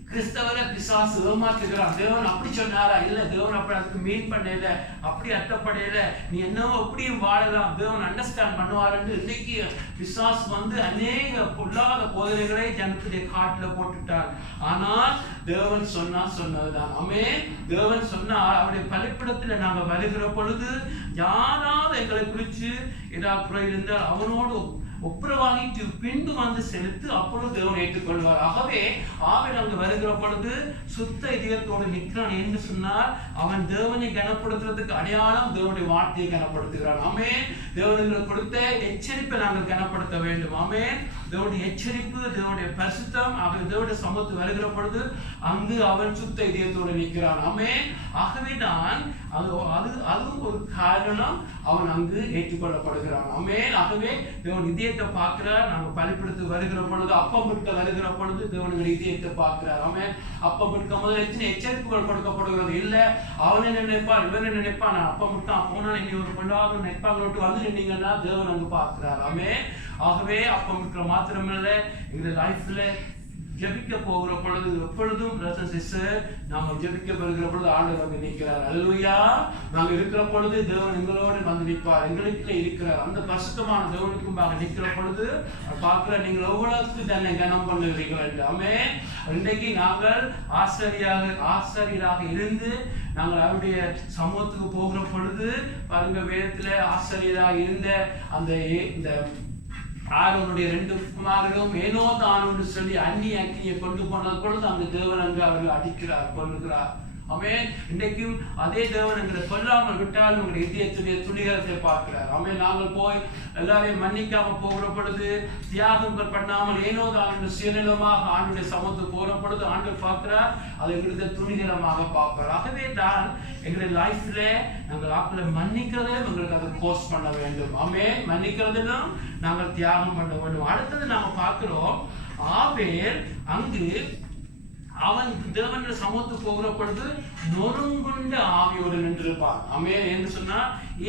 கிறிஸ்தவரை பிசாசு ஏமாற்றுகிறான். தேவன் அப்படி சொன்னாரா? இல்ல, தேவன் அப்படி அதுக்கு மீன் பண்ணல, அப்படி அர்த்தப்படையில, நீ என்னவோ அப்படியும் வாழலாம், தேவன் அண்டர்ஸ்டாண்ட் பண்ணுவாருன்னு இன்னைக்கு பிசாசு வந்து அநேக பொல்லாத போதனைகளை ஜனத்துடைய காட்டுல போட்டுட்டார். ஆனால் தேவன் சொன்னதுதான். ஆமென். தேவன் சொன்னார், அவருடைய பலிபீடத்துல நாங்க வருகிற பொழுது யாராவது எங்களை குறிச்சு ஏதாவது குறை இருந்தால் அவனோடு ஒப்புரவாகிட்டு பின்பு வந்து செலுத்து, அப்பொழுது தேவன் ஏற்றுக்கொள்வார். ஆகவே ஆபேல் அங்கு வருகிற பொழுது சுத்த இதயத்தோடு நிற்கிறான் என்று சொன்னால் அவன் தேவனை கனப்படுத்துறதுக்கு அடையாளம் தேவனுடைய வார்த்தையை கனப்படுத்துகிறான். ஆமென். தேவனுக்கு கொடுத்த எச்சரிப்பை நாங்கள் கனப்படுத்த வேண்டும். ஆமென். தேவனுடைய எச்சரிப்பு, தேவனுடைய பரிசுத்தம், அவன் தேவனுடைய சமூகத்து வருகிற பொழுது அங்கு அவன் சுத்த இதயத்தோடு நிற்கிறான். ஆமென். ஆகவே தான் அதுவும் ஒரு காரணம், அவன் அங்கு ஏற்றுக்கொள்ளப்படுகிறான். ஆமென். ஆகவே தேவன் இதயத்தை பார்க்கிறார். நாங்கள் பலிபீடத்துக்கு வருகிற பொழுது, அப்பம் விட்டு வருகிற பொழுது தேவனுடைய இதயத்தை பார்க்கிறார். ஆமென். அப்பம் விற்கும் போது எத்தனை எச்சரிப்புகள் கொடுக்கப்படுகிறது. இல்ல, அவனை நினைப்பான், இவனை நினைப்பான், நான் அப்பம் விட்டான் போனா இனி ஒரு கொண்டாவது நினைப்பாங்க வந்து நின்னீங்கன்னா தேவன் அங்கு பார்க்கிறார். ஆமென். ஆகவே அப்பம் விற்கிற மாத்திரமில்ல, எங்களுடைய லைஃப்ல ஜெபிக்க போகிற பொழுது எப்பொழுதும் பிரதர் சிஸ்டர் நாங்கள் ஜெபிக்க போகிற பொழுது ஆண்டவர் வந்து நிற்கிறார். அல்லேலூயா. நாங்கள் இருக்கிற பொழுது தேவன் எங்களோடு வந்து நிற்பார், எங்களுக்குள்ளே இருக்கிறார். அந்த பரிசுத்தமான தேவனுக்கும் நிற்கிற பொழுது பார்க்கிற நீங்கள் எவ்வளவுக்கு தன்னை கனம் பண்ணுகிறீர்கள் என்று. ஆமென். இன்றைக்கு நாங்கள் ஆசிரியராக இருந்து நாங்கள் அவருடைய சமூகத்துக்கு போகிற பொழுது பாருங்க, வேதத்துல ஆசிரியராக இருந்த அந்த ஆரோனுடைய 2 குமாரர்களும் ஏனோ தானோன்னு சொல்லி அக்னியை கொண்டு போன பொழுது அந்த தேவன் அங்கு அவர்கள் அடிக்கிறார், கொள்ளுகிறார். ஆமென். இன்றைக்கும் அதே தேவன் எங்களை கொல்லாமல் விட்டாலும் உங்களுடைய இதயத்துடைய துணிகரத்தை பார்க்கிறார். ஆமென். நாங்கள் போய் எல்லாரையும் மன்னிக்காம போகிற பொழுது, தியாகங்கள் பண்ணாமல் ஏனோ தான் சுயநலமாக ஆண்டுடைய சமத்துக்கு போகிற பொழுது ஆண்டவர் பார்க்கிறார், அதை எங்களுக்கு துணிகரமாக பார்க்கிறார். ஆகவே தான் எங்களுடைய லைஃப்ல நாங்கள் ஆக்களை மன்னிக்கிறதையும் எங்களுக்கு அதை கோர்ஸ் பண்ண வேண்டும். ஆமென். மன்னிக்கிறதிலும் நாங்கள் தியாகம் பண்ண வேண்டும். அடுத்தது நாங்கள் பார்க்கிறோம், ஆபேல் அங்கு அவன் தேவன் சமூகத்துக்கு போகிற பொழுது நொறுங்குண்ட ஆவியோடு நின்றிருப்பான். ஆமென். என்று சொன்னா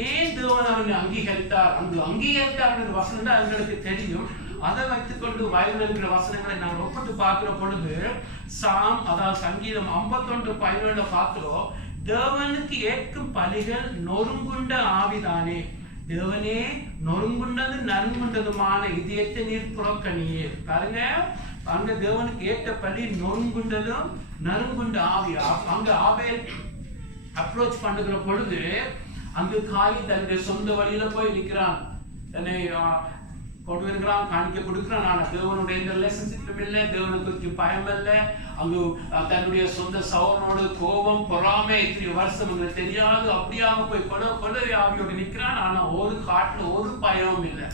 ஏன் தேவன் அவனை அங்கீகரித்தார், அந்த அங்கீகரித்தார் வசனம் தான் எங்களுக்கு தெரியும். அதை வைத்துக் கொண்டு பைபிள் இருக்கிற வசனங்களை நாங்கள் ஒப்பிட்டு பார்க்கிற பொழுது அதாவது சங்கீதம் 51:17 பார்க்கிறோம், தேவனுக்கு ஏற்கும் பலிகள் நொறுங்குண்ட ஆவிதானே, தேவனே நொறுங்குண்டது நறுங்குண்டதுமான இதயத்தை நீர் புறக்கணியே. பாருங்க, அங்க தேவனுக்கு ஏற்ற பலி நொறுங்குண்டதும் நறுங்குண்ட ஆவி. அங்க ஆபேல் அப்ரோச் பண்ணுகிற பொழுது அங்கு காய் தன்னுடைய சொந்த வழியில போய் நிற்கிறான், தன்னை கொண்டு வருகிறான், காணிக்க கொடுக்கிறான். ஆனா தேவனுடைய எந்த ரிலேஷன்ஷிப்பும் இல்லை, தேவனை குறித்து பயம் இல்லை. அங்கு தன்னுடைய சொந்த சகோதரனோடு கோபம் பொறாமை இத்தனை வருஷம் எங்களுக்கு தெரியாது, அப்படியாக போய் கொலை ஆவியோடு நிற்கிறான். ஆனா ஒரு காட்டுல ஒரு பயமும் இல்லை.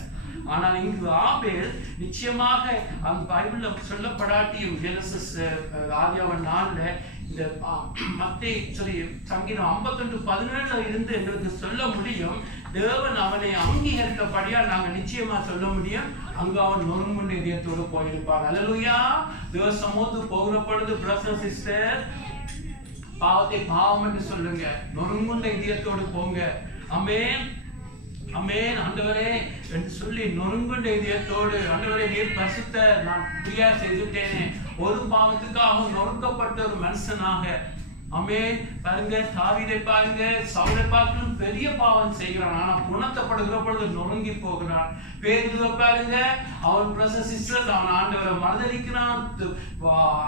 ஆனால் இங்கு ஆபேல் நிச்சயமாக அந்த பைபிள்ல சொல்லப்படாட்டியும் ஜெனசிஸ் ஆதியாகமம் 4 இந்த சங்கீதம் 51:17 இருந்து எங்களுக்கு சொல்ல முடியும், தேவன் அவனை அங்கீகரிக்கப்படியால் நாங்கள் நிச்சயமா சொல்ல முடியும், அங்கு அவன் நொறுங்குண்ட இதயத்தோடு போயிருப்பான். அல்லேலூயா. தேவ சமூகத்துக்கு போகிற பொழுது பிரதர் சிஸ்டர் பாவத்தை பாவம் என்று சொல்லுங்க, நொறுங்குண்ட இதயத்தோடு போங்க. ஆமென். ஆமென். ஆண்டவரே என்று சொல்லி நொறுங்குண்ட இதயத்தோடு, ஆண்டவரே நீர் பரிசுத்தர், நான் பிரியா செய்துட்டேனே, ஒரு பாவத்துக்காக நொறுக்கப்பட்ட ஒரு மனுஷனாக. ஆமென். பாருங்க, தாவீதை பாருங்க, சவுலை பார்க்கலும் பெரிய பாவம் செய்கிறான், ஆனா குணத்தப்படுகிற பொழுது நொறுங்கி போகிறான். பேதுருவை பாருங்க, அவன் பிரசசிஸ்டர், அவன் ஆண்டவரை மறுதலிக்கிறான்,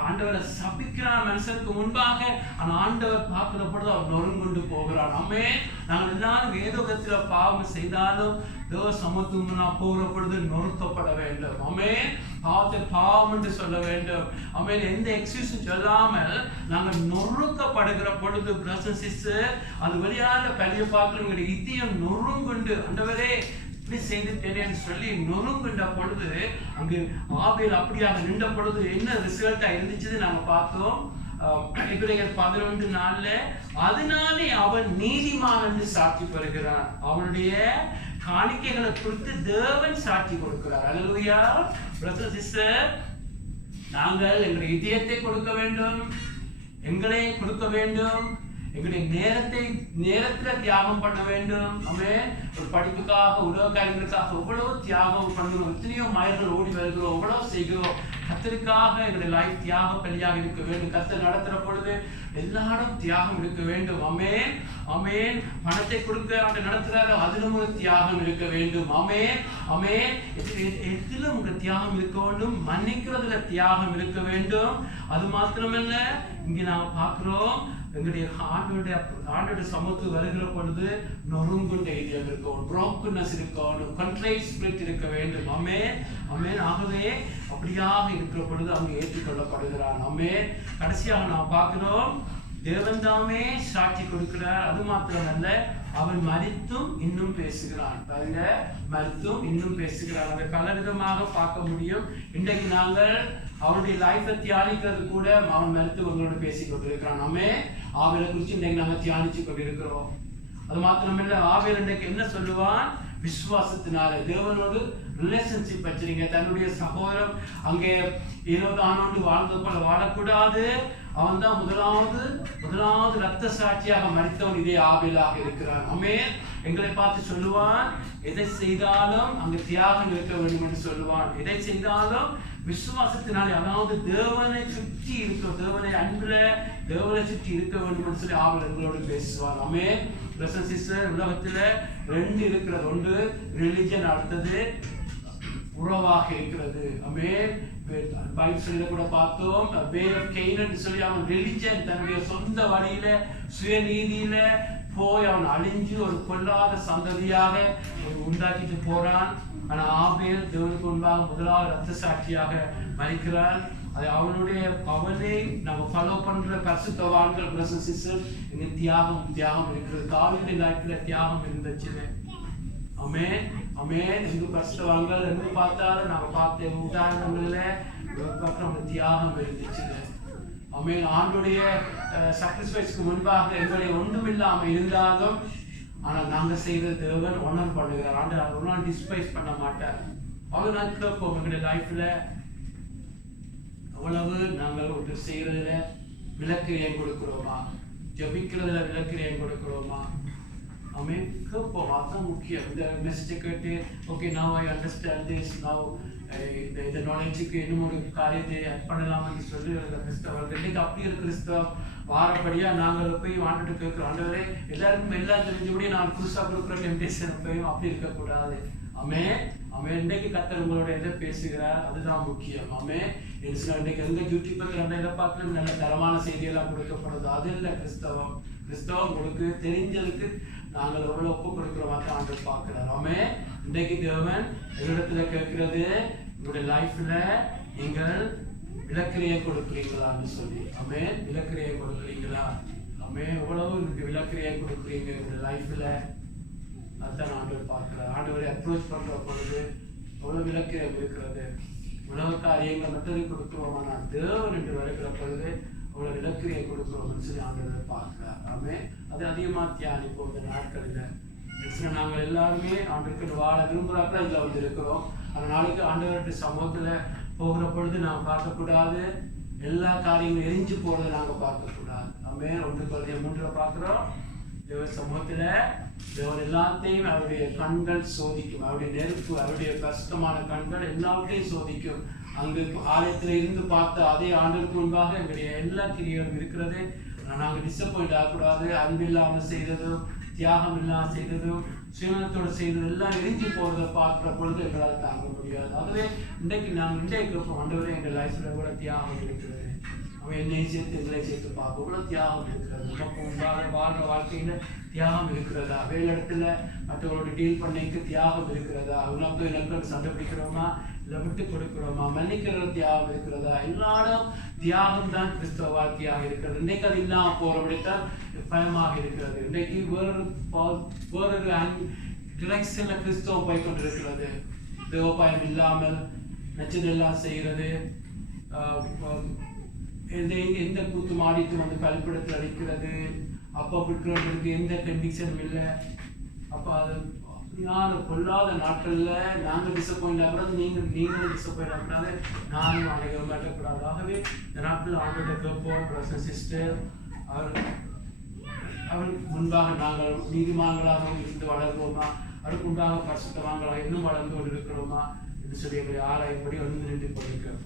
ஆண்டவரை சபிக்கிறான் மனுஷனுக்கு முன்பாக. ஆனா ஆண்டவர் பார்க்கிற பொழுது அவன் நொறுங்குண்டு போகிறான். ஆமென். நாங்கள் எல்லாரும் வேதோகத்துல பாவம் செய்தாலும் தேவ சமத்துவம் நான் போகிற பொழுது நொறுக்கப்பட வேண்டும். ஆமென். பாவத்தை பாவம் என்று சொல்ல வேண்டும். ஆமென். எந்த எக்ஸ்கியூஸும் சொல்லாமல் நாங்கள் நொறுக்கப்படுகிற பொழுது பிரசன்சிஸ் அது வழியாக பழிய பார்க்கணும், இதயம் நொறுங்குண்டு ஆண்டவரே இப்படி செய்துட்டேனேன்னு சொல்லி நொறுங்குண்ட பொழுது அங்கு ஆபேல் அப்படியாக நின்ற பொழுது என்ன ரிசல்ட்டா இருந்துச்சு நாங்க பார்த்தோம். எபிரேயர் 11:4 அதனாலே அவன் நீதிமான் என்று சாட்சி பெறுகிறான், அவனுடைய காணிக்கைகளை குறித்து தேவன் சாட்சி கொடுக்கிறார். அல்லேலூயா. பிரதர் சிஸ்டர், நாங்கள் எங்களுடைய இதயத்தை கொடுக்க வேண்டும், எங்களை கொடுக்க வேண்டும், எங்களுடைய நேரத்துல தியாகம் பண்ண வேண்டும். ஆமென். ஒரு படிப்புக்காக உலக காரியங்களுக்காக எவ்வளவு தியாகம் பண்ணுகிறோம், எத்தனையோ மைல்கள் ஓடி வருகிறோம், எவ்வளவு செய்கிறோம். கர்த்தருக்காக எங்களுடைய லைஃப் தியாக பலியாக இருக்க வேண்டும். கர்த்தர் நடத்துற பொழுது எல்லாரும் தியாகம் இருக்க வேண்டும். ஆமென். ஆமென். பணத்தை கொடுக்க அவர் நடத்துறாரு, அதிலும் ஒரு தியாகம் இருக்க வேண்டும். ஆமென். ஆமென். எதிலும் உங்க தியாகம் இருக்க வேண்டும், மன்னிக்கிறதுல தியாகம் இருக்க வேண்டும். அது மாத்திரமல்ல, இங்க நாம பார்க்கிறோம், எங்களுடைய ஆண்டோட சமூகத்துக்கு வருகிற பொழுது நொறுங்குண்ட இதயம் இருக்கணும், ப்ரோக்கன்னஸ் இருக்கணும், கண்ட்ரைட் ஸ்பிரிட் இருக்க வேண்டும். ஆமென். ஆமென். ஆகவே அப்படியாக இருக்கிற பொழுது அவங்க ஏற்றுக்கொள்ளப்படுகிறான். ஆமென். கடைசியாக நாம் பார்க்கிறோம், தேவன் தாமே சாட்சி கொடுக்கிறார். அது மாத்திரமல்ல, அவன் மரித்தும் இன்னும் பேசுகிறான். பாருங்க, மரித்தும் இன்னும் பேசுகிறான். அதை பல விதமாக பார்க்க முடியும். இன்றைக்கு நாங்கள் அவனுடைய லைஃபை தியானிக்கிறது கூட அவன் மரித்து உங்களோட பேசி கொண்டிருக்கிறான். நம்ம ஆவேலை குறித்து இன்றைக்கு நாங்கள் தியானிச்சு கொண்டிருக்கிறோம். அது மாத்திரமில்ல, ஆவேல் இன்றைக்கு என்ன சொல்லுவான், விசுவாசத்தினால தேவனோடு ரிலேஷன்ஷிப் வச்சிருங்க. தன்னுடைய சகோதரம் அங்கே 20 ஆண்டு வாழ்ந்தது போல வாழக்கூடாது. அவன் தான் முதலாவது ரத்த சாட்சியாக மரித்தவன் இதே ஆபேலாக இருக்கிறான். ஆமென். எங்களை பார்த்து சொல்லுவான், எதை செய்தாலும் அங்கு தியாகம் இருக்க வேண்டும் என்று சொல்லுவான். எதை செய்தாலும் விசுவாசத்தினாலே, அதாவது தேவனை சுற்றி இருக்க, தேவனை அன்புல தேவனை சுற்றி இருக்க வேண்டும் என்று சொல்லி ஆபேல் எங்களோடு பேசுவான். ஆமென். பிரதர் சிஸ்டர், உலகத்துல 2 இருக்கிறது. ஒன்று ரிலிஜன், அடுத்தது உறவாக இருக்கிறது. ஆமென். பைபிள்ல கூட பார்த்தோம், வே ஆஃப் கேனன் சொல்லி அவன் ரிலிஜன் தன்னுடைய சொந்த வழியில சுயநீதியில போய் அவன் அழிஞ்சு ஒரு கொல்லாத சந்ததியாக உண்டாக்கிட்டு போறான். ஆனா ஆபேல் தேவனுக்கு முன்பாக முதலாவது ரத்த சாட்சியாக மரிக்கிறார். அது அவனை நம்ம ஃபாலோ பண்ற பரிசுத்தவான்கள் பிரதர்ஸ் சிஸ்டர் இங்க தியாகம் இருக்கிறது. தாவீது லைஃப்ல தியாகம் இருந்துச்சு. ஆமென் ஆமென். எங்க பரிசுத்தவான்கள் எங்க பார்த்தாலும் நாங்க பார்த்த உதாரணங்கள்ல பக்கம் தியாகம் இருந்துச்சு. ஆமென். ஆண்டுடைய சாக்ரிஃபைஸ்க்கு முன்பாக எங்களை ஒன்றுமில்லாம இருந்தாலும் ஆனால் நாங்க செய்த தேவன் ஒன்னர் பண்ணுகிறார். ஆண்டு ஒரு நாள் டிஸ்பைஸ் பண்ண மாட்டார். அவர் நான் கேட்போம் எங்களுடைய லைஃப்ல அவ்வளவு நாங்கள் ஒன்று செய்யறதுல விலக்கிரியம் கொடுக்கிறோமா, ஜபிக்கிறதுல விலக்கிரியம் கொடுக்கிறோமா? ஆமென். கேட்போம். அதுதான் முக்கியம். இந்த மெசேஜை கேட்டு okay now I understand this, now இந்த நாலேஜுக்கு இன்னும் ஒரு காரியத்தை ஆட் பண்ணலாம்னு சொல்லி கிறிஸ்தவர்கள் இன்னைக்கு அப்படி ஒரு கிறிஸ்தவம் வாரப்படியா நாங்கள் போய் வாண்டுட்டு கேட்கிறோம். ஆண்டவரே எல்லாருக்கும் எல்லாம் தெரிஞ்சபடியே நான் புதுசாக கொடுக்குற டெம்டேஷன் போய் அப்படி இருக்கக்கூடாது. ஆமென் ஆமென். இன்னைக்கு கர்த்தர் உங்களோட எதை பேசுகிறார் அதுதான் முக்கியம். ஆமென். இன்னைக்கு எந்த யூடியூப்ல எதை பார்த்து நல்ல தரமான செய்தியெல்லாம் கொடுக்கப்படுது அது இல்லை கிறிஸ்தவம். கிறிஸ்தவம் உங்களுக்கு தெரிஞ்சதுக்கு நாங்கள் எவ்வளவு ஒப்பு கொடுக்குறோமா தான் ஆண்டவர் பார்க்கிறார். ஆமென். இன்றைக்கு தேவன் எங்களிடத்துல கேட்கிறது உங்களுடைய லைஃப்ல நீங்கள் விலக்கிரியை கொடுக்குறீங்களான்னு சொல்லி. ஆமென். விலக்கிரியை கொடுக்குறீங்களா? ஆமென். எவ்வளவு விலக்கிரியை கொடுக்குறீங்க உங்களுடைய லைஃப்ல அதுதான் ஆண்டவர் பார்க்கிறார். ஆண்டவரை அப்ரோச் பண்ற பொழுது எவ்வளவு விலக்கிரியம் இருக்கிறது. உலக காரியங்கள் மற்றதை கொடுக்குறோமா, நான் தேவன் என்று வருகிற பொழுது அவ்வளவு விலக்கிரியை கொடுக்குறோம்னு சொல்லி ஆண்டவரை பார்க்கிறார். ஆமென். அது அதிகமா தியானிப்போம் இந்த நாட்களில். நாங்கள் எல்லாருமே ஆண்டவருக்கு வாழ விரும்புகிறாப்ப இதில் வந்து இருக்கிறோம். அந்த நாளைக்கு ஆண்டவர்கிட்ட சமூகத்துல போகிற பொழுது நாம் பார்க்கக்கூடாது எல்லா காரியங்களும் எரிஞ்சு போறதை நாங்க பார்க்கக்கூடாது. ஆமென். 1 கொரிந்தியர் 3 பார்க்கிறோம். தேவ சமூகத்துல தேவன் எல்லாத்தையும் அவருடைய கண்கள் சோதிக்கும். அவருடைய நெருப்பு, அவருடைய கஷ்டமான கண்கள் எல்லாத்தையும் சோதிக்கும். அங்கு ஆலயத்துல இருந்து பார்த்த அதே ஆண்டவருக்கு முன்பாக எங்களுடைய எல்லா கிரியைகளும் இருக்கிறது. நாங்க டிசப்பாயிண்ட் ஆகக்கூடாது. அன்பில்லாமல் செய்ததும் தியாகம் இல்லாமல் செய்ததும் சுயநலத்தோடு செய்தது எல்லாம் எரிஞ்சு போறதை பார்க்கிற பொழுது எங்களால் தாங்க முடியாது. ஆகவே இன்றைக்கு ஆண்டவரே எங்கள் லைஃப்ல கூட தியாகம் இருக்கிறது. அவன் என்னை சேர்த்து எங்களை சேர்த்து பார்க்க கூட தியாகம் இருக்கிறது. நமக்கு உண்டாக வாழ்ற வாழ்க்கையில தியாகம் இருக்கிறதா? வேலையிடத்துல மற்றவங்களோட டீல் பண்ணிக்கு தியாகம் இருக்கிறதா? உனக்கு எனக்கு சண்டை பிடிக்கிறோமா, இல்லை விட்டு கொடுக்கிறோமா, மன்னிக்கிற தியாகம் இருக்கிறதா? எல்லாரும் தியாகம் தான் கிறிஸ்தவ வாழ்க்கையாக இருக்கிறது. இன்னைக்கு அது இல்லாம போறபடித்தான் பயமாக இருக்கிறது. இன்றைக்கு வேறொரு டிரெக்ஷன்ல கிறிஸ்தவம் போய் கொண்டிருக்கிறது. தேவபாயம் இல்லாமல் நச்சதெல்லாம் செய்கிறது. எந்த கூத்து மாடித்து வந்து கல்பிடத்தில் அடிக்கிறது. அப்போ விற்கிறவங்களுக்கு எந்த கண்டிஷனும் இல்லை. அப்போ அது யாரும் கொள்ளாத நாட்கள்ல நாங்கள் டிசப்பாயிண்ட் ஆகிறது, நீங்களும் டிசப்பாயிண்ட் ஆகினால நானும் அனைவரும் மாட்டக்கூடாது. ஆகவே இந்த நாட்கள் ஆண்டோட கேட்போம். பிரதர் சிஸ்டர் அவருக்கு முன்பாக நாங்கள் நீதிமான்களாக இருந்து வளர்வோமா, அவருக்கு முன்பாக பரிசுத்தவான்களாக இன்னும் வளர்ந்து கொண்டு இருக்கிறோமா என்று சொல்லி எங்களை ஆராயும்படி வந்து நின்று கொண்டிருக்கிறோம்.